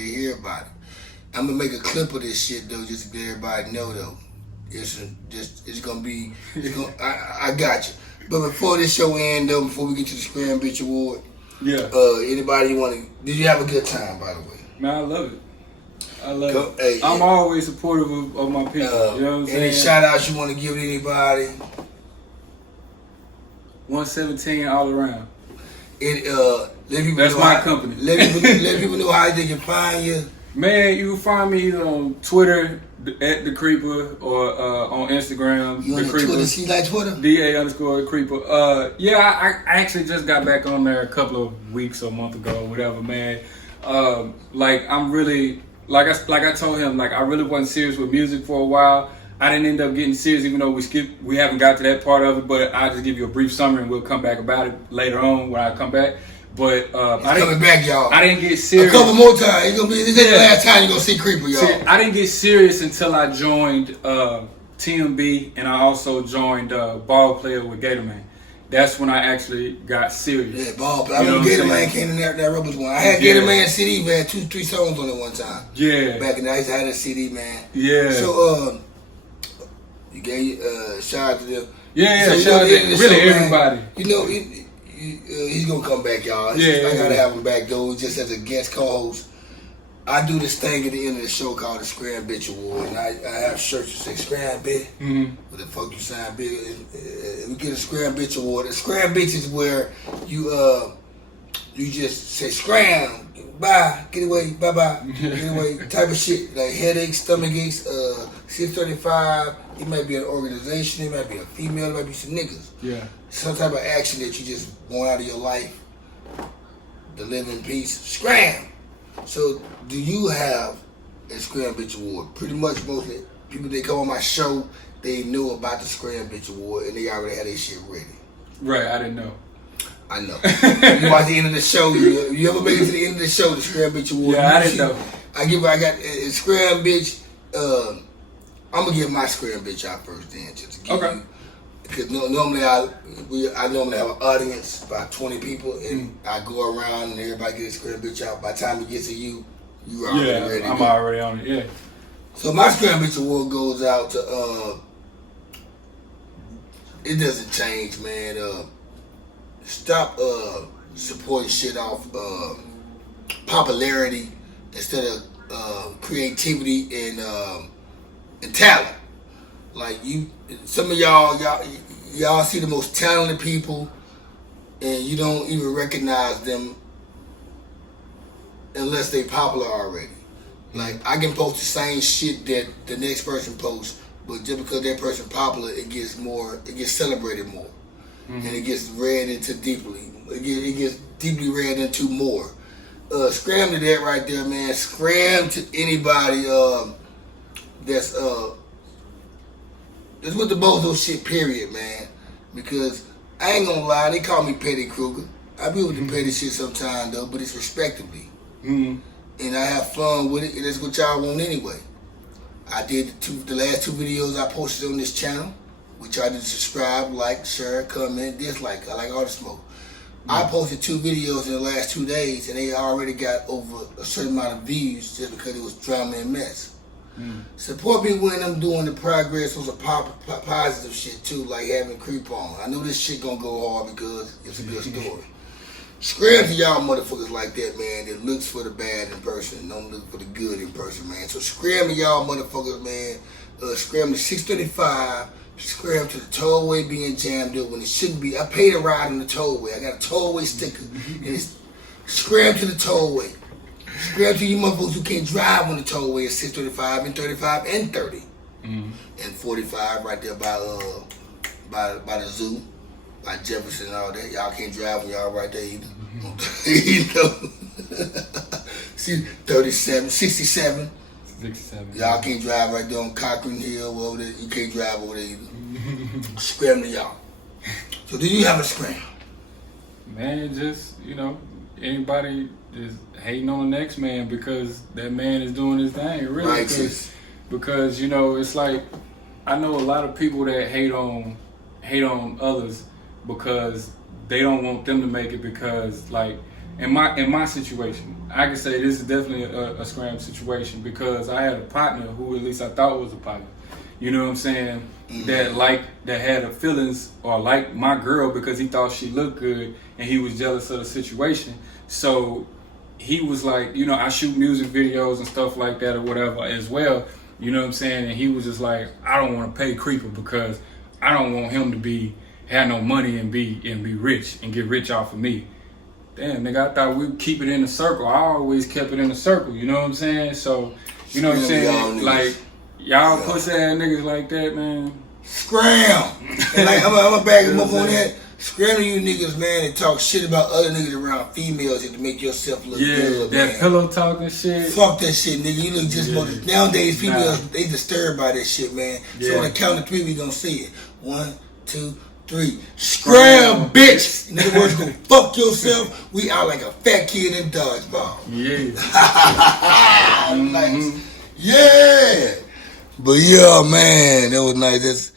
hear about it. I'm gonna make a clip of this shit though, just to let everybody know though. I got you. But before this show ends though, before we get to the Scram Bitch Award, anybody did you have a good time, by the way? Man, I love it. Hey, I'm always supportive of my people. You know what I'm saying? Any shout outs you want to give to anybody? 117 all around. That's my company. Let people know how they can find you. Man, you can find me either on Twitter at the Creepa or on Instagram. You on Twitter? See like Twitter? DA_Creepa. I actually just got back on there a couple of weeks or a month ago, or whatever, man. I'm really like I told him, like I really wasn't serious with music for a while. I didn't end up getting serious, even though we haven't got to that part of it. But I'll just give you a brief summary, and we'll come back about it later on when I come back. But coming back, y'all. I didn't get serious. A couple more times. This is the last time you're gonna see Creepa, y'all. See, I didn't get serious until I joined TMB, and I also joined Ball Player with Gatorman. That's when I actually got serious. Yeah, Ball Player. I remember Gatorman came in that Rebels one. I had Gatorman CD, man, 2-3 songs on it one time. Yeah. Back in the day, I used to have that CD, man. Yeah. So you gave shout out to them. Yeah, so, shout out to really everybody. Man, you know. He's gonna come back, y'all. I gotta have him back though, just as a guest co-host. I do this thing at the end of the show called the Scram Bitch Award, and I have shirts that say Scram Bitch. What the fuck you sign bitch? We get a Scram Bitch Award. The Scram Bitch is where you just say scram, bye, get away, bye bye, get away, type of shit like headaches, stomach aches, 635. It might be an organization, it might be a female, it might be some niggas. Yeah. Some type of action that you just want out of your life to live in peace. Scram! So, do you have a Scram Bitch Award? Pretty much most people that come on my show, they know about the Scram Bitch Award and they already had their shit ready. Right, I didn't know. I know. You watch the end of the show, you ever make it to the end of the show, the Scram Bitch Award? Yeah, I didn't know. I got a Scram Bitch. I'm gonna give my Scram Bitch out first then, just to give you. Because normally I normally have an audience, about 20 people, and I go around and everybody gets a Scram Bitch out. By the time it gets to you already ready. I'm already on it, yeah. So my Scram Bitch Award goes out to, it doesn't change, man. Stop supporting shit off popularity instead of creativity and talent. Like some of y'all see the most talented people, and you don't even recognize them unless they popular already. Like I can post the same shit that the next person posts, but just because that person popular, it gets celebrated more. and it gets read into deeply. It gets deeply read into more. Scram to that right there, man. Scram to anybody that's with the bozo shit, period, man. Because I ain't gonna lie, they call me Petty Kruger. I be with the petty shit sometimes though, but it's respectably. And I have fun with it, and that's what y'all want anyway. I did the last 2 videos I posted on this channel. We tried to subscribe, like, share, comment, dislike. I like all the smoke. I posted 2 videos in the last 2 days, and they already got over a certain amount of views just because it was drama and mess. Support me when I'm doing the progress on some positive shit too, like having Creepa on. I know this shit gonna go hard because it's a good story. Scram to y'all motherfuckers like that, man, that looks for the bad in person and don't look for the good in person, man. So scram to y'all motherfuckers, man. Scram to 635. Scram to the tollway being jammed up when it shouldn't be. I paid a ride on the tollway. I got a tollway sticker. And it's scram to the tollway. Scram to you motherfuckers who can't drive on the tollway at 635 and 35 and 30. And 45 right there by the zoo. By Jefferson and all that. Y'all can't drive when y'all right there either. You know? See, 37, 67. 67. Y'all can't drive right there on Highland Hills over there. You can't drive over there either. Scram to y'all. So do you have a scram? Man, just, anybody is hating on the next man because that man is doing his thing, really. Right, because it's like, I know a lot of people that hate on others because they don't want them to make it because, like, in my situation, I can say this is definitely a scram situation because I had a partner who at least I thought was a partner. You know what I'm saying? That had feelings or liked my girl because he thought she looked good and he was jealous of the situation. So he was like, I shoot music videos and stuff like that or whatever as well. You know what I'm saying? And he was just like, I don't want to pay Creepa because I don't want him to have no money and be rich and get rich off of me. Damn, nigga, I thought we'd keep it in the circle. I always kept it in the circle, you know what I'm saying? So, you know what I'm saying? Like, y'all pussy ass niggas like that, man. Scram! And like, I'm gonna back him up on that. Scram to you niggas, man, and talk shit about other niggas around females to make yourself look good, man. That pillow talking shit. Fuck that shit, nigga. You look just nowadays, people, they disturbed by that shit, man. So on the count of 3, we gonna see it. 1, 2, 3. Scram, bitch! In other words, go fuck yourself. We out like a fat kid in dodgeball. Yeah. Nice. Yeah! But yeah, man, that was nice.